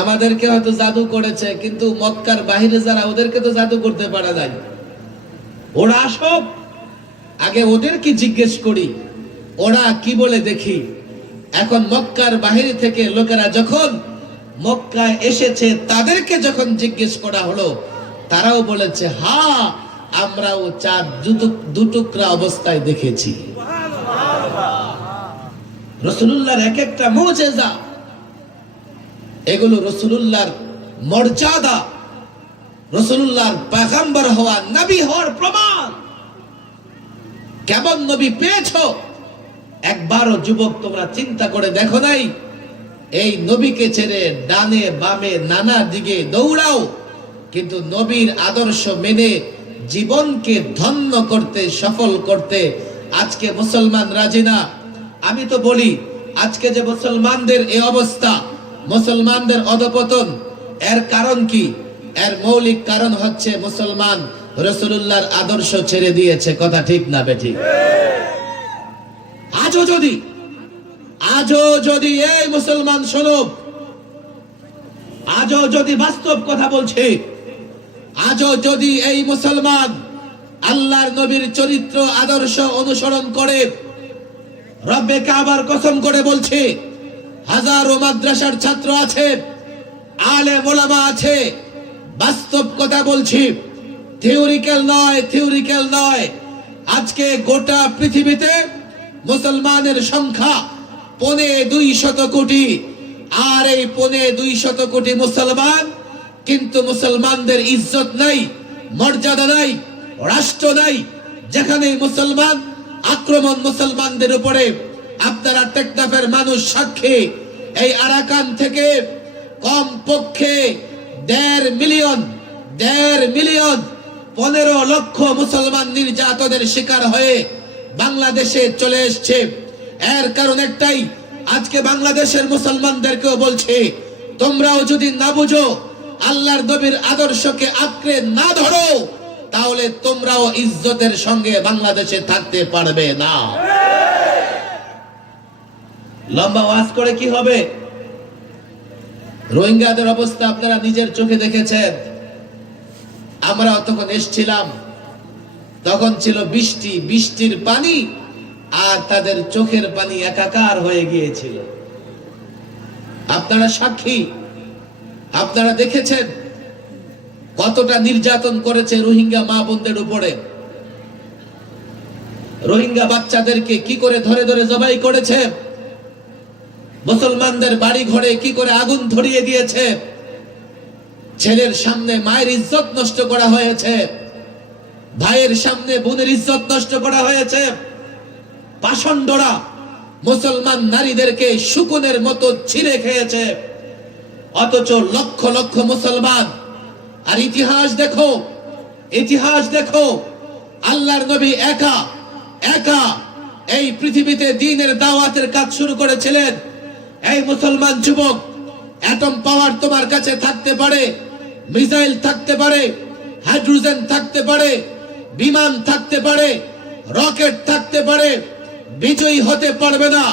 আমাদেরকে হয়তো জাদু করেছে, কিন্তু মক্কার বাহিরে যারা, ওদেরকে তো জাদু করতে পারা যায়। ওরা আসুক, আগে ওদেরকে জিজ্ঞেস করি ওরা কি বলে দেখি। এখন মক্কার বাহির থেকে লোকেরা যখন মক্কায় এসেছে তাদেরকে যখন জিজ্ঞেস করা হলো, তারাও বলেছে হ্যাঁ আমরাও চাঁদ দুটুকরা অবস্থায় দেখেছি। রাসূলুল্লাহর এক একটা মুজিজা, এগুলো রাসূলুল্লাহর মর্যাদা, রাসূলুল্লাহর পয়গম্বর হওয়া, নবী হওয়ার প্রমাণ। কেমন নবী পেয়েছো একবারও যুবক তোমরা চিন্তা করে দেখো নাই? এই নবীকে ছেড়ে ডানে বামে নানা দিকে দৌড়াও, কিন্তু নবীর আদর্শ মেনে জীবনকে ধন্য করতে, সফল করতে আজকে মুসলমান রাজি না। আমি তো বলি আজকে যে মুসলমানদের এই অবস্থা, মুসলমানদের অধপতন, এর কারণ কি? এর মৌলিক কারণ হচ্ছে মুসলমান রাসূলুল্লাহর আদর্শ ছেড়ে দিয়েছে। কথা ঠিক না বেঠিক? আজও যদি এই মুসলমান শোনো, আজও যদি বাস্তব কথা বলছে, আজও যদি এই মুসলমান আল্লাহর নবীর চরিত্র আদর্শ অনুসরণ করে, রব্বে কাবার কসম করে বলছে, হাজারো মাদ্রাসার ছাত্র আছে, আলেম ওলামা আছে, বাস্তব কথা বলছি, থিওরিক্যাল নয়। আজকে গোটা পৃথিবীতে মুসলমানের সংখ্যা 250 কোটি, আর এই 250 কোটি মুসলমান, কিন্তু মুসলমানদের ইজ্জত নাই, মর্যাদা নাই, রাষ্ট্র নাই। যেখানে মুসলমান আক্রমণ মুসলমানদের উপরে, আপনারা টেকনাফের মানুষ সাক্ষী, এই আরাকান থেকে কম পক্ষে 1.5 মিলিয়ন 15 লক্ষ মুসলমান নির্যাতনের শিকার হয়ে বাংলাদেশে চলে এসছে। এর কারণ একটাই, আজকে বাংলাদেশের মুসলমানদেরকেও বলছে, তোমরাও যদি না বুঝো, আল্লাহর নবীর আদর্শকে আঁকড়ে না ধরো, তাহলে তোমরাও ইজ্জতের সঙ্গে বাংলাদেশে থাকতে পারবে না। লম্বা ওয়াজ করে কি হবে? রোহিঙ্গাদের অবস্থা আপনারা নিজের চোখে দেখেছেন। আমরা তখন এসেছিলাম, তখন ছিল বৃষ্টির পানি, আর তাদের চোখের পানি একাকার হয়ে গিয়েছিল। আপনারা সাক্ষী, আপনারা দেখেছেন কতটা নির্যাতন করেছে রোহিঙ্গা মা বোনদের উপরে। রোহিঙ্গা বাচ্চাদেরকে কি করে ধরে ধরে জবাই করেছে, মুসলমানদের বাড়ি ঘরে কি করে আগুন ধরিয়ে দিয়েছে, ছেলের সামনে মায়ের ইজ্জত নষ্ট করা হয়েছে, ভাইয়ের সামনে বোনের ইজ্জত নষ্ট করা হয়েছে। পাষণ্ডরা মুসলমান নারীদেরকে শুকুনের মতো ছিঁড়ে খেয়েছে, অথচ লক্ষ লক্ষ মুসলমান। আর ইতিহাস দেখো, আল্লাহর নবী একা এই পৃথিবীতে দ্বীনের দাওয়াতের কাজ শুরু করেছিলেন। এই মুসলমান যুবক, অ্যাটম পাওয়ার তোমার কাছে থাকতে পারে, মিসাইল থাকতে পারে, হাইড্রোজেন থাকতে পারে, বিমান থাকতে পারে, রকেট থাকতে পারে, বিজয়ী হতে পারবে না।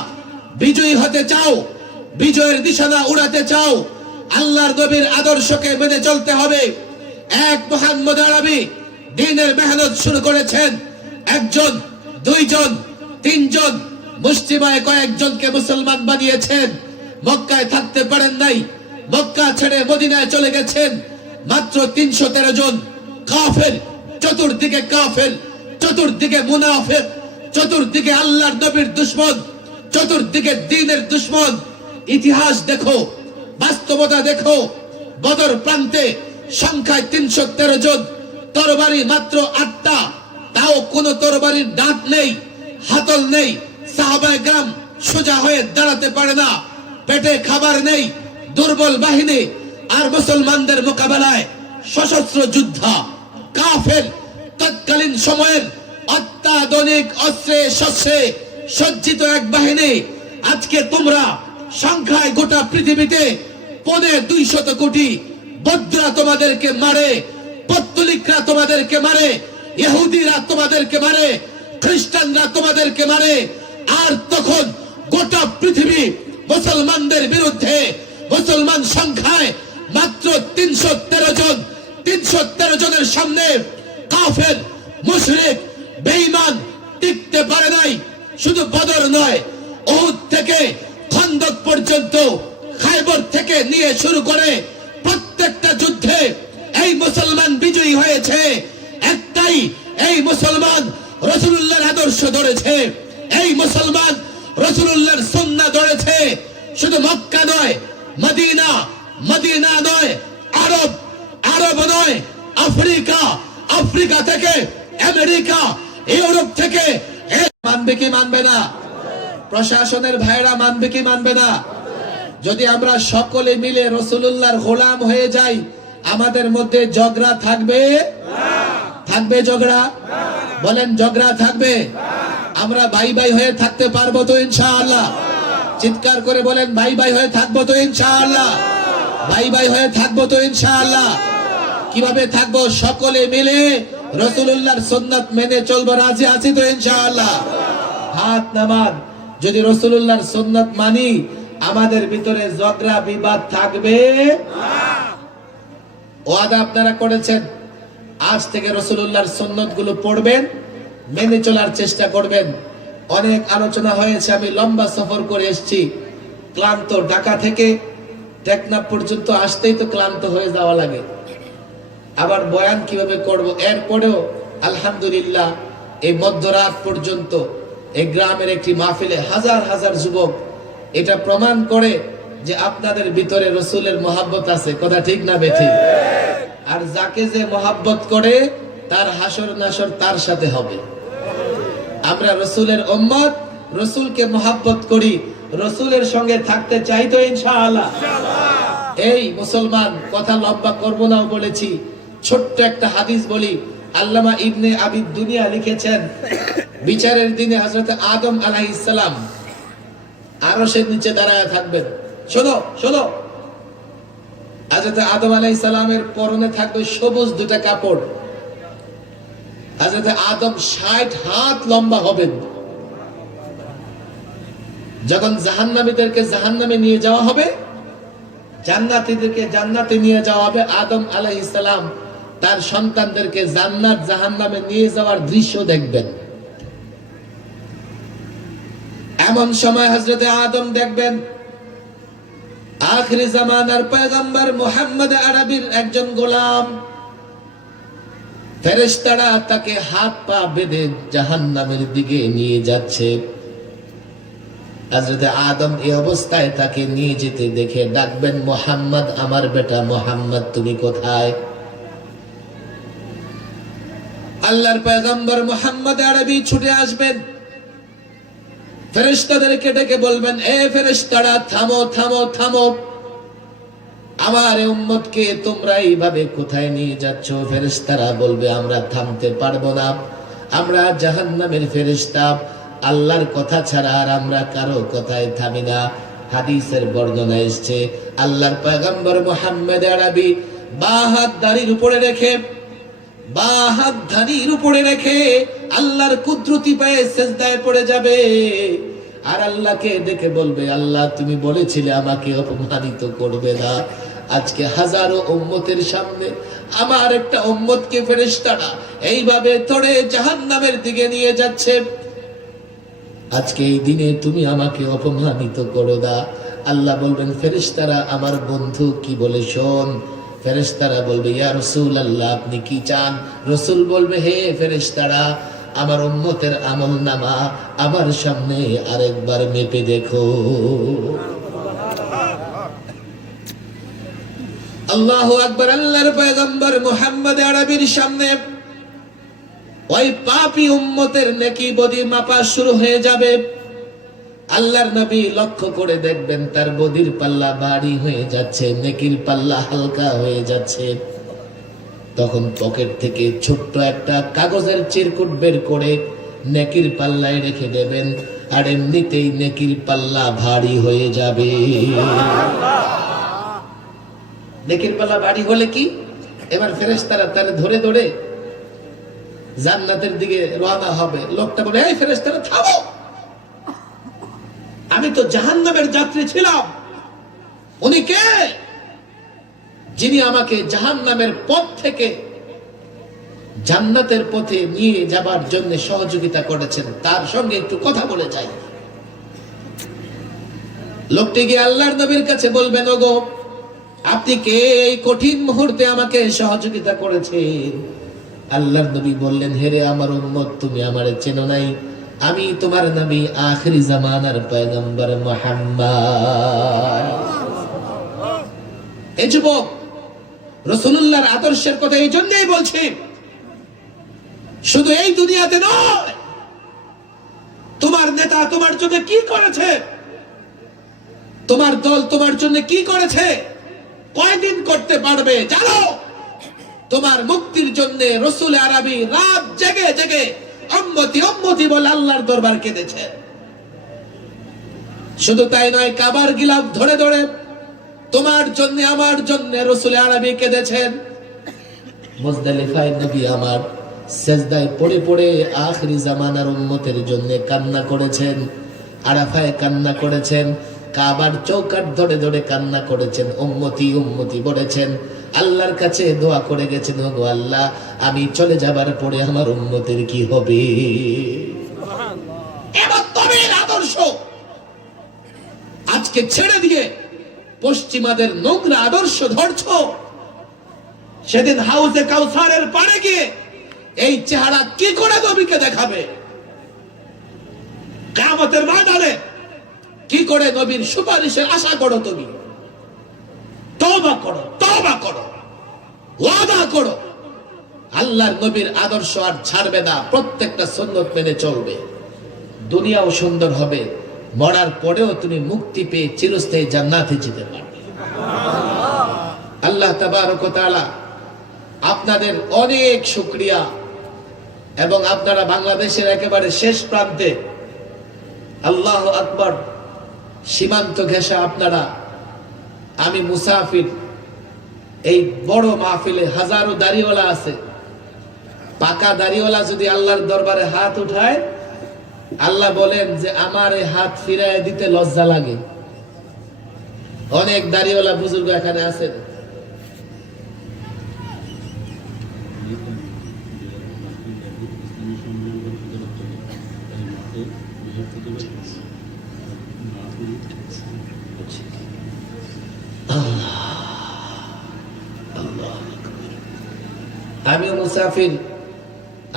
বিজয়ী হতে চাও, বিজয়ের নিশানা উড়াতে চাও, আল্লাহর নবীর আদর্শকে মেনে চলতে হবে। এক মুহাম্মদ আরবি দ্বীনের মেহনত শুরু করেছেন, 1 জন 2 জন 3 জন মুসলিমায় কয়েকজনকে মুসলমান বানিয়েছেন। মক্কায় থাকতে পারেন নাই, মক্কা ছেড়ে মদিনায় চলে গেছেন। মাত্র 313 জন কাফের, চতুর্দিকে মুনাফিক, চতুর্দিকে আল্লাহর নবীর দুশমন, চতুর্দিকে দ্বীনের দুশমন। ইতিহাস দেখো, বাস্তবতা দেখো। বদর প্রান্তে সংখ্যায় 313 জন, তরবারি মাত্র 8টা, তাও কোন তরবারির দাঁত নেই, হাতল নেই। সাহাবায়ে কেরাম সোজা হয়ে দাঁড়াতে পারে না, পেটে খাবার নেই, দুর্বল বাহিনী। আর মুসলমানদের মোকাবেলায় সশস্ত্র যোদ্ধা কাফের, তৎকালীন সময়ের অত্যাধুনিক অস্ত্রে শস্ত্রে সজ্জিত এক বাহিনী। আজকে তোমরা সংখ্যায় গোটা পৃথিবীতে 250 কোটি, বৌদ্ধরা তোমাদেরকে মারে, পত্তলিকরা তোমাদেরকে মারে, ইহুদিরা তোমাদেরকে মারে, খ্রিস্টানরা তোমাদেরকে মারে। আর তখন গোটা পৃথিবী মুসলমানদের বিরুদ্ধে, মুসলমান সংখ্যায় মাত্র 313 জন। 313 জনের সামনে কাফের, মুশরিক, বেঈমান টিকতে পারে নাই। শুধু বদর নয়, উহুদ থেকে খন্দক পর্যন্ত, খায়বর থেকে নিয়ে শুরু করে প্রত্যেকটা যুদ্ধে এই মুসলমান বিজয়ী হয়েছে। একটাই, এই মুসলমান রাসূলুল্লাহর আদর্শ ধরেছে, এই মুসলমান রাসূলুল্লাহর সুন্নাহ ধরেছে। শুধু মক্কা নয়, মদিনা, মদিনা নয়, আরব, আরব নয়, আফ্রিকা, আফ্রিকা থেকে আমেরিকা, ইউরোপ থেকে মানবে কি মানবে না? প্রশাসনের ভাইরা মানবে কি মানবে না? যদি আমরা সকলে মিলে রাসূলুল্লাহর গোলাম হয়ে যাই, আমাদের মধ্যে ঝগড়া থাকবে? থাকবে ঝগড়া? বলেন ঝগড়া থাকবে? আমরা ভাই ভাই হয়ে থাকতে পারবো তো ইনশাআল্লাহ? চিৎকার করে বলেন ভাই ভাই হয়ে থাকবো তো ইনশাআল্লাহ? ভাই ভাই হয়ে থাকবো তো ইনশাআল্লাহ? কিভাবে থাকবো? সকলে মিলে রাসূলুল্লাহর সুন্নাত মেনে চলবো, রাজি আছি তো ইনশাআল্লাহ? হাত নামান। যদি রাসূলুল্লাহর সুন্নাত মানি, আমাদের ভিতরে ঝগড়া বিবাদ থাকবে না। ওয়াদা আপনারা করেছেন, আজ থেকে রাসূলুল্লাহর সুন্নাত গুলো পড়বেন, মেনে চলার চেষ্টা করবেন। অনেক আলোচনা হয়েছে, আমি লম্বা সফর করে এসেছি, ক্লান্ত। ঢাকা থেকে টেকনাফ পর্যন্ত আসতেই তো ক্লান্ত হয়ে যাওয়া লাগে, আবার বয়ান কিভাবে করব। এরপরেও আলহামদুলিল্লাহ এই মধ্যরাত পর্যন্ত এই গ্রামের একটি মাহফিলে হাজার হাজার যুবক, এটা প্রমাণ করে যে আপনাদের ভিতরে রাসূলের মহব্বত আছে। কথা ঠিক না বেঠিক? আর যাকে যে মহব্বত করে, তার হাসর নাসর তার সাথে হবে। আমরা রাসূলের উম্মত, রাসূলকে মহব্বত করি, রাসূলের সঙ্গে থাকতে চাই তো ইনশাআল্লাহ? এই মুসলমান, কথা লম্বা করব না বলেছি, ছোট্ট একটা হাদিস বলি। আল্লামা ইবনে আবি দুনিয়া লিখেছেন, বিচারের দিনে হযরত আদম আলাইহিস সালাম আরশের নিচে দাঁড়ায় থাকবেন। শোনো শোনো, হযরত আদম আলাইহিস সালামের পরনে থাকবে সবুজ দুটো কাপড়। হযরত আদম 60 হাত লম্বা হবেন। যখন জাহান্নামীদেরকে জাহান্নামে নিয়ে যাওয়া হবে, জান্নাতীদেরকে জান্নাতে নিয়ে যাওয়া হবে, আদম আলাইহিস সালাম তার সন্তানদেরকে জান্নাত জাহান্নামে নিয়ে যাওয়ার দৃশ্য দেখবেন। এমন সময় হযরত আদম দেখবেন আখিরি জামানার পয়গম্বর মুহাম্মদ আরবির একজন গোলাম, ফেরেশতারা তাকে হাত পা বেঁধে জাহান্নামের দিকে নিয়ে যাচ্ছে। হযরত আদম এই অবস্থায় তাকে নিয়ে যেতে দেখে ডাকবেন, মুহাম্মদ, আমার বেটা মুহাম্মদ, তুমি কোথায়? আল্লাহর পয়গম্বর মুহাম্মদ আরবি ছুটে আসবেন, ফেরেশতাদেরকে ডেকে বলবেন, এ ফেরেশতারা, থামো থামো থামো, আমার উম্মতকে তোমরা এইভাবে কোথায় নিয়ে যাচ্ছ? ফেরেশতারা বলবে, আমরা থামতে পারবো না, আমরা জাহান্নামের ফেরেশতা, আল্লাহর কথা ছাড়া আর আমরা কারো কথায় থামি না। হাদিসের বর্ণনা এসেছে, আল্লাহর পয়গম্বর মুহাম্মদ আরবি বাঁ হাত দাড়ির উপরে রেখে, বাঁ হাত দাড়ির উপরে রেখে আল্লাহর কুদরতি পায়ে সিজদায় পড়ে যাবে, আর আল্লাহকে ডেকে বলবে, আল্লাহ তুমি বলেছিলে আমাকে অপমানিত করবে না। আজকে হাজারো উম্মতের সামনে আমার একটা উম্মতকে ফেরেশতারা এইভাবে ধরে জাহান্নামের দিকে নিয়ে যাচ্ছে। আজকে এই দিনে তুমি আমাকে অপমানিত করো না। আল্লাহ বলবেন, ফেরেশতারা আমার বন্ধু কি বলে শোন। ফেরেশতারা বলবে, ইয়া রাসূলুল্লাহ, আপনি কি চান? রাসূল বলবে, হে ফেরেশতারা, আমার উম্মতের আমলনামা আমার সামনে আরেকবার মেপে দেখো। আল্লাহু আকবার। আল্লাহর পয়গম্বর মুহাম্মদ আরবির সামনে ওই পাপী উম্মতের নেকি বদি মাপা শুরু হয়ে যাবে। আল্লাহর নবী লক্ষ্য করে দেখবেন তার বদির পাল্লা ভারী হয়ে যাচ্ছে, নেকির পাল্লা হালকা হয়ে যাচ্ছে। তখন পকেট থেকে ছোট্ট একটা কাগজের চিরকুট বের করে নেকির পাল্লায় রেখে দেবেন, আর এমনিতেই নেকির পাল্লা ভারী হয়ে যাবে। নেকির পাল্লা ভারী হলে কি, এবার ফেরেশতারা তারে ধরে ধরে জান্নাতের দিকে রওনা হবে। লোকটা বলে, এই ফেরেশতারা থামো, আমি তো জাহান্নামের যাত্রী ছিলাম। উনি কে? যিনি আমাকে জাহান্নামের পথ থেকে জান্নাতের পথে নিয়ে যাবার জন্য সহযোগিতা করেছেন, তার সঙ্গে একটু কথা বলে যাই। লোকটি গিয়ে আল্লাহর নবীর কাছে বলবেন, ওগো আপনি কে, এই কঠিন মুহূর্তে আমাকে সহযোগিতা করেছেন? আল্লাহর নবী বললেন, হেরে আমার উম্মত, তুমি আমারে চেনো নাই, আমি তোমার নবী আখিরি জামানার পয়গম্বর মুহাম্মদ। এই যুবক, রাসূলুল্লাহর আদর্শের কথা এই জন্যই বলছি, শুধু এই দুনিয়াতে নয়, তোমার নেতা তোমার জন্য কি করেছে, তোমার দল তোমার জন্য কি করেছে, কয়দিন করতে পারবে জানো? তোমার মুক্তির জন্য রাসূল আরবি রাত জেগে জেগে উম্মতি উম্মতি বলে আল্লাহর দরবার কেঁদেছে। শুধু তাই নয়, কাবার গিলাফ ধরে ধরে তোমার জন্য আমার জন্য রাসূল আরবি কেঁদেছেন। মুজদালিফায় নবী আমার সেজদায় পড়ে পড়ে আখিরি জামানার উম্মতের জন্য কান্না করেছেন, আরাফায় কান্না করেছেন, কাবার চৌকাঠ ধরে ধরে কান্না করেছেন, উম্মতি উম্মতি বলেছেন, আল্লাহর কাছে দোয়া করে গেছেন, ওগো আল্লাহ আমি চলে যাবার পরে আমার উম্মতের কি হবে? এবার তবে আদর্শ আজকে ছেড়ে দিয়ে পশ্চিমাদের নোংরা আদর্শ ধরছো। সেদিন হাউজে কাউসারের পাড়ে গিয়ে এই চেহারা কি করে নবীকে দেখাবে? কিয়ামতের ময়দানে কি করে নবীর সুপারিশের আশা করো? তুমি তওবা করো, তওবা করো, ওয়াদা করো, আল্লাহর নবীর আদর্শ আর ছাড়বে না, প্রত্যেকটা সুন্নত মেনে চলবে, দুনিয়াও সুন্দর হবে, মরার পরেও তুমি মুক্তি পেয়ে চিরস্থায়ী জান্নাতে যেতে পারবে। আল্লাহ তাবারক ওয়া তাআলা আপনাদের অনেক শুকরিয়া, এবং আপনারা বাংলাদেশের একেবারে শেষ প্রান্তে, আল্লাহু আকবার, সীমান্ত ঘেঁষা আপনারা, আমি মুসাফির, এই বড় মাহফিলে হাজারো দাড়িওয়ালা আছে, পাকা দাড়িওয়ালা যদি আল্লাহর দরবারে হাত উঠায়, আল্লাহ বলেন যে আমার এই হাত ফিরায় দিতে লজ্জা লাগে। অনেক দাড়িওয়ালা বুজুর্গ এখানে আছেন, আমিও মুসাফির,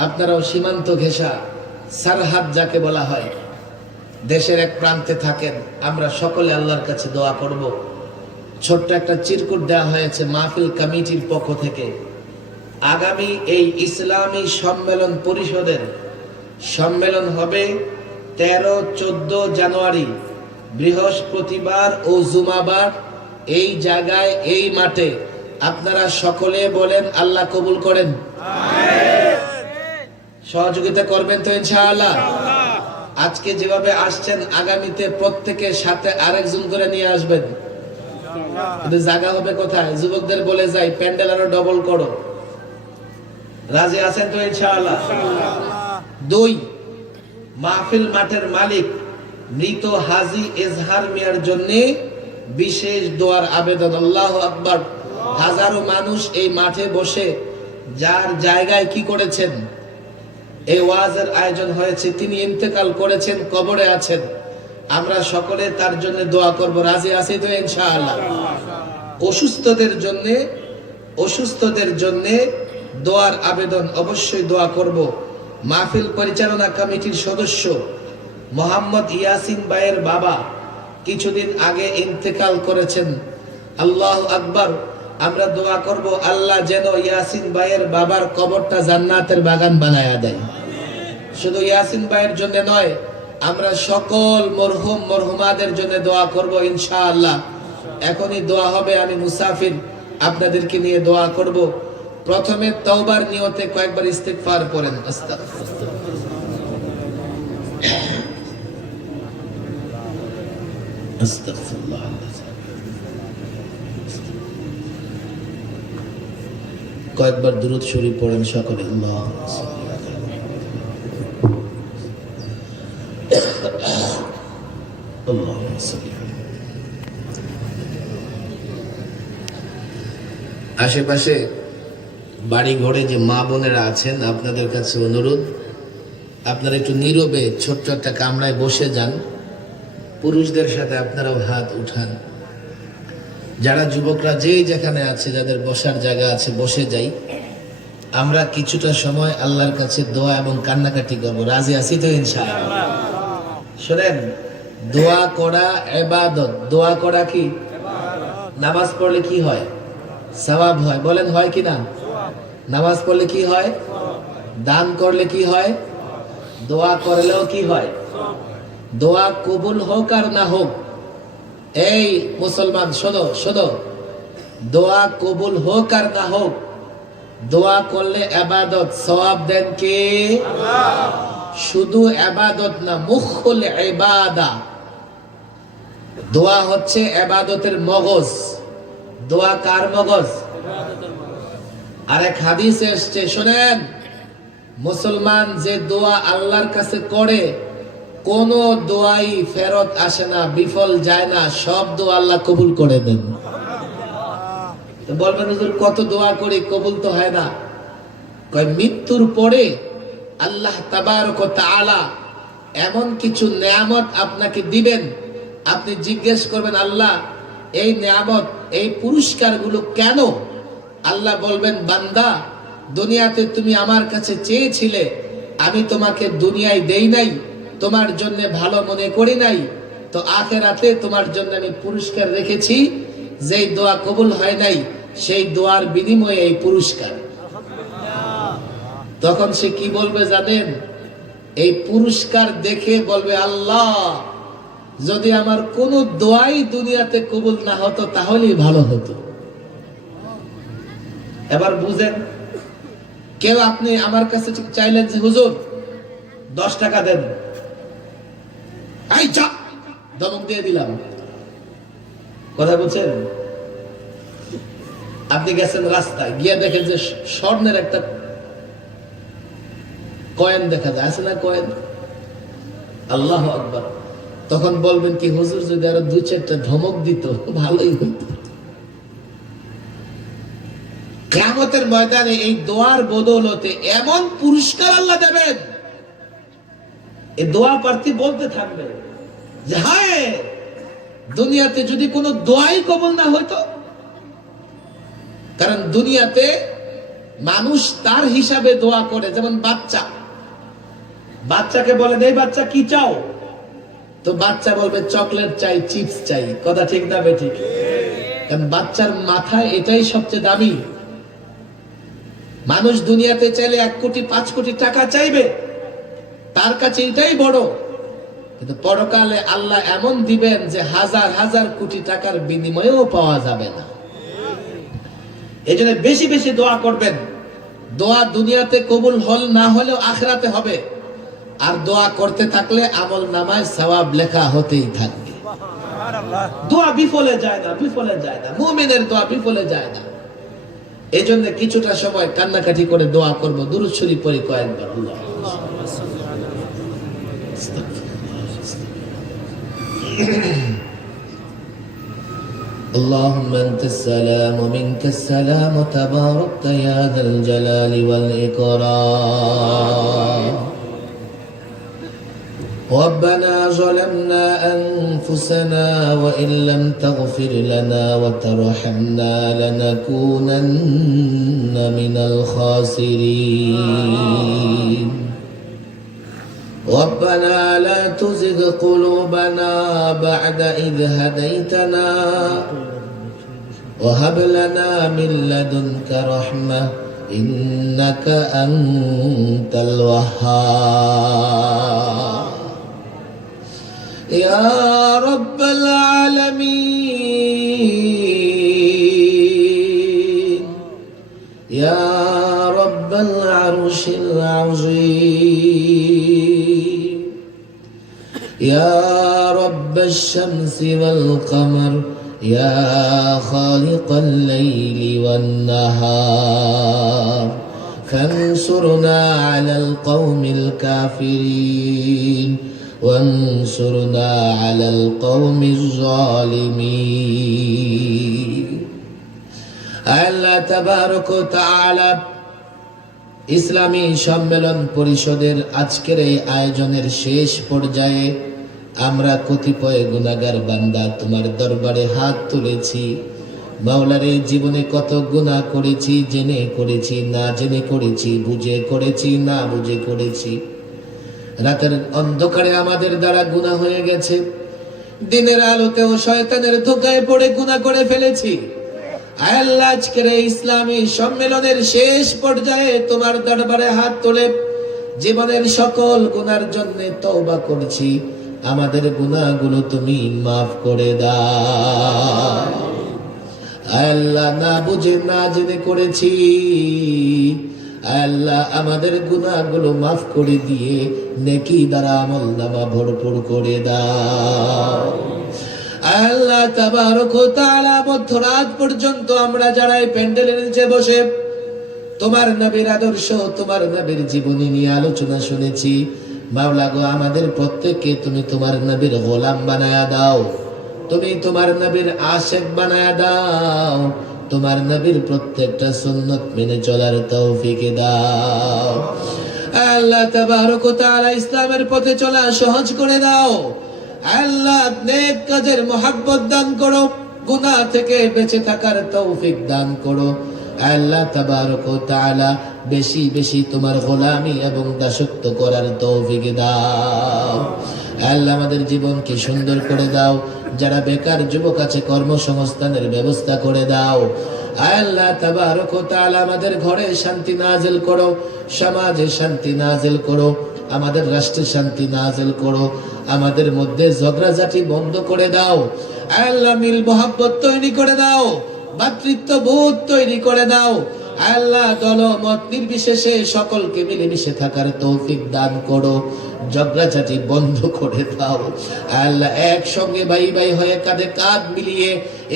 আপনারাও সীমান্ত ঘেঁষা, সারহাদ যাকে বলা হয়, দেশের এক প্রান্তে থাকেন। আমরা সকলে আল্লাহর কাছে দোয়া করব। ছোট্ট একটা চিরকুট দেওয়া হয়েছে মাহফিল কমিটির পক্ষ থেকে। আগামী এই ইসলামী সম্মেলন পরিষদের সম্মেলন হবে 13-14 জানুয়ারি, বৃহস্পতিবার ও জুমাবার, এই জায়গায়, এই মাঠে। আপনারা সকলে বলেন আল্লাহ কবুল করেন, সহযোগিতা করবেন তো ইনশাআল্লাহ। আজকে যেভাবে আসছেন, আগামীতে প্রত্যেকের সাথে আরেকজন করে নিয়ে আসবেন। কিন্তু জায়গা হবে কোথায়? যুবকদের বলে যাই, প্যান্ডেল আরো ডবল করো। রাজি আছেন তো ইনশাআল্লাহ? 2, মাহফিল মাঠের মালিক মৃত হাজী এজহার মিয়ার জন্য বিশেষ দোয়ার আবেদন। আল্লাহু আকবার। হাজারো মানুষ এই মাঠে বসে যার জায়গায় কি করেছেন, এই ওয়াজের আয়োজন হয়েছে, তিনি ইন্তেকাল করেছেন, কবরে আছেন, আমরা সকলে তার জন্য দোয়া করব। রাজি আছি তো ইনশাআল্লাহ? অসুস্থদের জন্য দোয়ার আবেদন, অবশ্যই দোয়া করব। মাহফিল পরিচালনা কমিটির সদস্য মোহাম্মদ ইয়াসিন ভাইয়ের বাবা কিছুদিন আগে ইন্তেকাল করেছেন। আল্লাহু আকবার। আমরা দোয়া করব আল্লাহ যেন ইয়াসিন ভাইয়ের বাবার কবরটা জান্নাতের বাগান বানায়া দেয়। শুধু ইয়াসিন ভাইয়ের জন্য নয়, আমরা সকল মরহুম মরহুমাদের জন্য দোয়া করব ইনশাআল্লাহ। এখনই দোয়া হবে, আমি মুসাফির, আপনাদেরকে নিয়ে দোয়া করব। প্রথমে তওবার নিয়তে কয়েকবার ইস্তিগফার পড়েন। আস্তাগফিরুল্লাহ, আস্তাগফিরুল্লাহ। কয়েকবার দুরূদ শরীফ পড়েন সকলে। আশেপাশে বাড়ি ঘরে যে মা বোনেরা আছেন, আপনাদের কাছে অনুরোধ, আপনারা একটু নীরবে ছোট্ট একটা কামরায় বসে যান। পুরুষদের সাথে আপনারাও হাত উঠান। যারা যুবকরা যেখানে আছে, যাদের বসার জায়গা আছে, বসে যাই। আমরা কিছুটা সময় আল্লাহর কাছে দোয়া এবং কান্নাকাটি করবো। রাজি আছি তো ইনশাআল্লাহ? শোনেন, দোয়া করা ইবাদত। দোয়া করা কি? নামাজ পড়লে কি হয়? সওয়াব হয়। বলেন হয় কি না? নামাজ পড়লে কি হয়? দান করলে কি হয়? দোয়া করলেও কি হয়? দোয়া কবুল হোক আর না হোক, এই মুসলমান শোনো শোনো, দোয়া কবুল হোক আর না হোক, দোয়া করলে ইবাদত, সওয়াব দেন কে? আল্লাহ। শুধু ইবাদত না, মুখুল ইবাদা। দোয়া হচ্ছে ইবাদতের মগজ। দোয়া কার মগজ? আরেক হাদিসে এসেছে, শুনেন, মুসলমান যে দোয়া আল্লাহর কাছে করে, কোন দোয়াই ফেরত আসে না, বিফল যায় না, সব দোয়া আল্লাহ কবুল করে দেন। তো বলবেন হুজুর কত দোয়া করি, কবুল তো হয় না। কয় মৃত্যুর পরে আল্লাহ তাবারক ওয়া তাআলা এমন কিছু নেয়ামত আপনাকে দিবেন, আপনি জিজ্ঞেস করবেন আল্লাহ এই নেয়ামত, এই পুরস্কারগুলো কেন? আল্লাহ বলবেন, বান্দা, দুনিয়াতে তুমি আমার কাছে চেয়েছিলে, আমি তোমাকে দুনিয়ায় দেই নাই, তোমার জন্য ভালো মনে করি নাই, তো আখিরাতে তোমার জন্য আমি পুরস্কার রেখেছি। যেই দোয়া কবুল হয় নাই, সেই দোয়ার বিনিময়ে এই পুরস্কার। তখন সে কি বলবে জানেন? এই পুরস্কার দেখে বলবে, আল্লাহ, যদি আমার কোন দোয়াই দুনিয়াতে কবুল না হতো তাহলেই ভালো হতো। এবার বুঝেন, কেউ আপনি আমার কাছে চাইলেন যে হুজুর 10 টাকা দেন, এই যা, ধমক দিয়ে দিলাম। কথা বলছেন? আপনি গেছেন রাস্তায়, গিয়ে দেখেন যে স্বর্ণের একটা কয়েন দেখা যায়, আছে না কয়েন? আল্লাহু আকবার। তখন বলবেন কি, হুজুর যদি আরো 2-4টা ধমক দিত ভালোই হতো। কিয়ামতের ময়দানে এই দোয়ার বদৌলতে এমন পুরস্কার আল্লাহ দেবেন, এই দোয়া প্রার্থী বলতে থাকবে যে হায়, দুনিয়াতে যদি কোনো দোয়াই কবুল না হইতো। কারণ দুনিয়াতে মানুষ তার হিসাবে দোয়া করে। যেমন বাচ্চাকে বলেন, এই বাচ্চা কি চাও? তো বাচ্চা বলবে চকলেট চাই, চিপস চাই। কথা ঠিক না বেঠিক? কারণ বাচ্চার মাথায় এটাই সবচেয়ে দামি। মানুষ দুনিয়াতে চাইলে 1 কোটি 5 কোটি টাকা চাইবে, তার কাছে এটাই বড়। কিন্তু পরকালে আল্লাহ এমন দিবেন যে হাজার হাজার কোটি টাকার বিনিময়েও পাওয়া যাবে না। এই জন্য বেশি বেশি দোয়া করবেন। দোয়া দুনিয়াতে কবুল হল না হলেও আখিরাতে হবে। আর দোয়া করতে থাকলে আমল নামায় সওয়াব লেখা হতেই থাকবে। দোয়া বিফলে যায় না, বিফলে যায় না। মুমিনের দোয়া বিফলে যায় না। এই জন্য কিছুটা সময় কান্নাকাটি করে দোয়া করব। দুরূদ শরীফ পড়ি কয়েকবার। اللهم أنت السلام ومنك السلام تباركت يا ذا الجلال والإكرام. ربنا ظلمنا أنفسنا وإن لم تغفر لنا وترحمنا لنكونن من الخاسرين. ربنا لا تزغ قلوبنا بعد إذ هديتنا وهب لنا من لدنك رحمة إنك أنت الوهاب. يا رب العالمين يا رب العرش العظيم يا رب الشمس والقمر يا خالق الليل والنهار فانصرنا على القوم الكافرين وانصرنا على القوم الظالمين. আল্লাহ তাবারক ওয়া তাআলা ইসলামী সম্মেলন পরিষদের আজকের এই আয়োজনের শেষ পর্যায়ে আমরা কতিপয় গুনাহগার বান্দা তোমার দরবারে হাত তুলেছি। মাওলারে, জীবনে কত গুনাহ করেছি, জেনে করেছি, না জেনে করেছি, বুঝে করেছি, না বুঝে করেছি। রাতের অন্ধকারে আমাদের দ্বারা গুনাহ হয়ে গেছে, দিনের আলোতেও শয়তানের ধোঁকায় পড়ে গুনাহ করে ফেলেছি। আল্লাহ, আজকের এই ইসলামী সম্মেলনের শেষ পর্যায়ে তোমার দরবারে হাত তুলে জীবনের সকল গুনার জন্য তওবা করছি। আমাদের গুনাহগুলো তুমি মাফ করে দাও। আল্লাহ, না বুঝে না জেনে করেছি। আল্লাহ, আমাদের গুনাহগুলো মাফ করে দিয়ে নেকি দ্বারা আমলনামা ভরপুর করে দাও। আল্লাহ তাবারক ওয়া তাআলা, মধ্যরাত পর্যন্ত আমরা যারা এই প্যান্ডেলের নিচে বসে তোমার নবীর আদর্শ, তোমার নবীর জীবনী নিয়ে আলোচনা শুনেছি, মাওলা গো, আমাদের প্রত্যেককে তুমি তোমার নবীর গোলাম বানায়া দাও, তুমি তোমার নবীর আশিক বানায়া দাও, তোমার নবীর প্রত্যেকটা সুন্নাত মেনে চলার তৌফিক দাও। আল্লাহ তাবারক ওয়া তাআলা, ইসলামের পথে চলা সহজ করে দাও। আল্লাহ, নেক কাজের মহব্বত দান করো, গুনাহ থেকে বেঁচে থাকার তৌফিক দান করো। আল্লাহ তাবারক ওয়া তাআলা, বেশি বেশি তোমার গোলামি এবং দাসত্ব করার তৌফিক দাও। আল্লাহ, আমাদের জীবনকে সুন্দর করে দাও। যারা বেকার যুবক আছে, কর্মসংস্থানের ব্যবস্থা করে দাও। আল্লাহ তাবারক ওয়া তাআলা, আমাদের ঘরে শান্তি নাজিল করো, সমাজে শান্তি নাজিল করো, আমাদের রাষ্ট্রে শান্তি নাজিল করো, আমাদের মধ্যে ঝগড়াঝাটি বন্ধ করে দাও। আল্লাহ, মিল মোহাব্বত তৈরি করে দাও, ভাতৃত্ববোধ তৈরি করে দাও। আল্লাহ, দলমত নির্বিশেষে সকলকে মিলেমিশে থাকার তৌফিক দান করো, ঝগড়াঝাটি বন্ধ করে দাও। আল্লাহ, একসঙ্গে ভাই ভাই হয়ে কাঁধে কাঁধ মিলিয়ে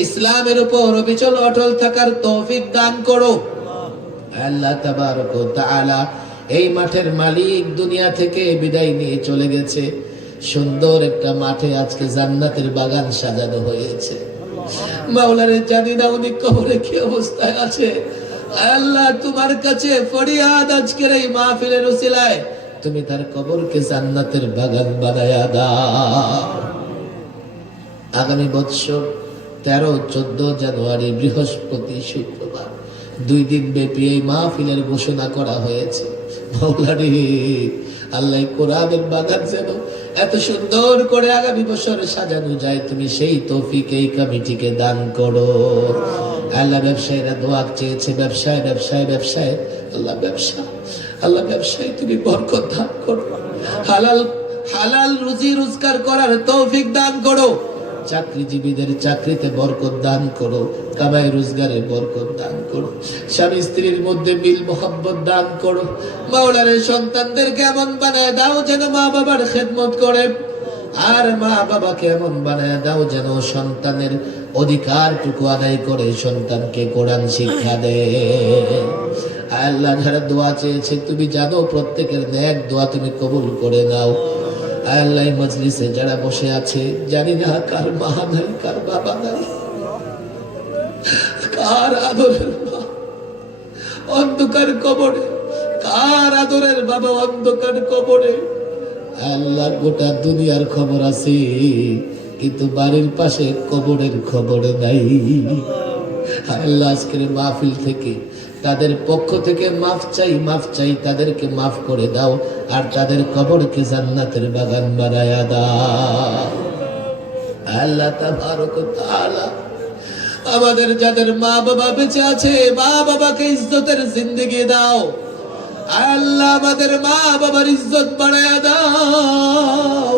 ইসলামের উপর অবিচল অটল থাকার তৌফিক দান করো। আল্লাহ তাবারক ওয়া তাআলা, এই মাঠের মালিক দুনিয়া থেকে বিদায় নিয়ে চলে গেছে। সুন্দর একটা মাঠে আজকে জান্নাতের বাগান সাজানো হয়েছে। মাওলারে, জানি না উনি কবরে কি অবস্থায় আছে। আল্লাহ, তোমার কাছে ফরিয়াদ, আজকের এই মাহফিলের উসিলায় তুমি তার কবরকে জান্নাতের বাগান বানায়া দাও। আগামী বৎসর 13-14 জানুয়ারি, বৃহস্পতি শুক্রবার, 2 দিন ব্যাপী এই মাহফিলের ঘোষণা করা হয়েছে। মাওলারে, আল্লাহ, কোরআনের বাগান যেন এত সুন্দর করে আগামী বছর সাজানো যায়, তুমি সেই তৌফিক এই কমিটিকে দান করো। আল্লাহ, ব্যবসায়ীরা দোয়া চেয়েছে, ব্যবসায় ব্যবসায় ব্যবসায়, আল্লাহ ব্যবসা, আল্লাহ ব্যবসায় তুমি বরকত দান করো, হালাল হালাল রুজি রোজগার করার তৌফিক দান করো। চাকরিজীবীদের চাকরিতে বরকত দান করো, কামাই রোজগারে বরকত দান করো, স্বামী স্ত্রীর মধ্যে মিল মোহাব্বত দান করো। মাওলারে, সন্তানদেরকে এমন বানায় দাও যেন মা বাবার খেদমত করে, আর মা বাবাকে এমন বানায় দাও যেন সন্তানের অধিকারটুকু আদায় করে সন্তানকে কোরআন শিক্ষা দেয়। আল্লাহ, যারা দোয়া চেয়েছে তুমি জানো, প্রত্যেকের নেক দোয়া তুমি কবুল করে নাও। আল্লাহ, মজলিসে যারা বসে আছে, জানি না কার মা নাই, কার বাবা নাই, কার আদরের মা অন্ধকার কবরে, কার আদরের বাবা অন্ধকার কবরে। আল্লাহ, গোটা দুনিয়ার খবর আছে, কিন্তু বাড়ির পাশে কবরের খবর নাই। আল্লাহ, আজকের মাহফিল থেকে তাদের পক্ষ থেকে মাফ চাই, মাফ চাই, তাদেরকে মাফ করে দাও, আর তাদের কবরকে জান্নাতের বাগান বানায়া দাও। আল্লাহ তাবারক ওয়া তাআলা, আমাদের যাদের মা বাবা বেঁচে আছে, মা বাবাকে ইজ্জতের জিন্দেগি দাও। আল্লাহ, আমাদের মা বাবার ইজ্জত বাড়ায়া দাও।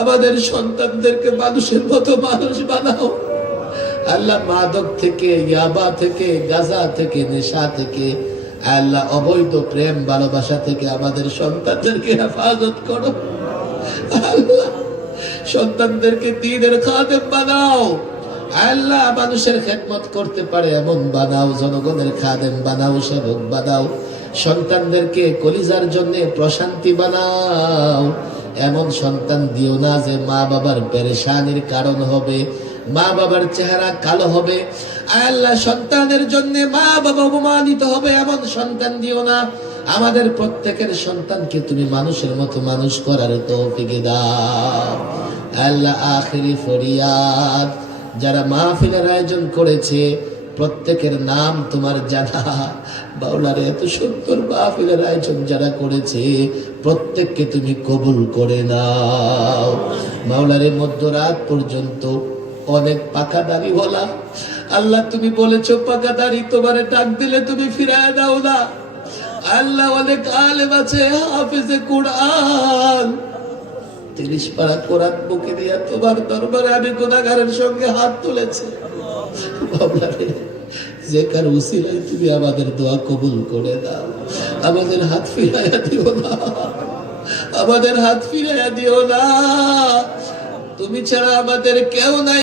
আমাদের সন্তানদেরকে মানুষের মতো মানুষ বানাও। আল্লাহ, মাদক থেকে, ইয়াবা থেকে, গাঁজা থেকে, নেশা থেকে, আল্লাহ, অবৈধ প্রেম ভালোবাসা থেকে আমাদের সন্তানদেরকে হেফাজত করো। আল্লাহ, সন্তানদেরকে দ্বীনের খাদেম বানাও। আল্লাহ, মানুষের খেদমত করতে পারে এমন বানাও, জনগণের খাদেম বানাও, সেবক বানাও। সন্তানদেরকে কলিজার জন্য প্রশান্তি বানাও। এমন সন্তান দিও না যে মা বাবার পেরেশানির কারণ হবে, মা বাবার চেহারা কালো হবে। আল্লাহ সন্তানের জন্য মা বাবা অপমানিত হবে এমন সন্তান দিও না। আমাদের প্রত্যেকের সন্তানকে তুমি মানুষের মতো মানুষ করার তৌফিক দাও আল্লাহ। আখিরি ফরিয়াদ, যারা মাহফিলের আয়োজন করেছে প্রত্যেকের নাম তোমার জানা। বাউলারে এত সুন্দর মাহফিলের আয়োজন যারা করেছে প্রত্যেককে তুমি কবুল করে নাও। মাওলারে মধ্যরাত পর্যন্ত অনেক পাকা দাড়ি বলা আল্লাহ, তুমি বলেছো পাকা দাড়ি তোমারে ডাক দিলে তুমি ফিরায় দাও না। আল্লাহ অনেক আলেম আছে হাফেজে কোরআন, 30 পারা কোরআন বুকে দিয়া তোমার দরবারে আমি গুনাহগারের সঙ্গে হাত তুলেছি। বাবলারে যে কার উসিলায় তুমি আমাদের দোয়া কবুল করে দাও। আমাদের হাত ফিরাইয়া দিও না, আমাদের হাত ফিরাইয়া দিও না। তুমি ছাড়া আমাদের কেউ নাই।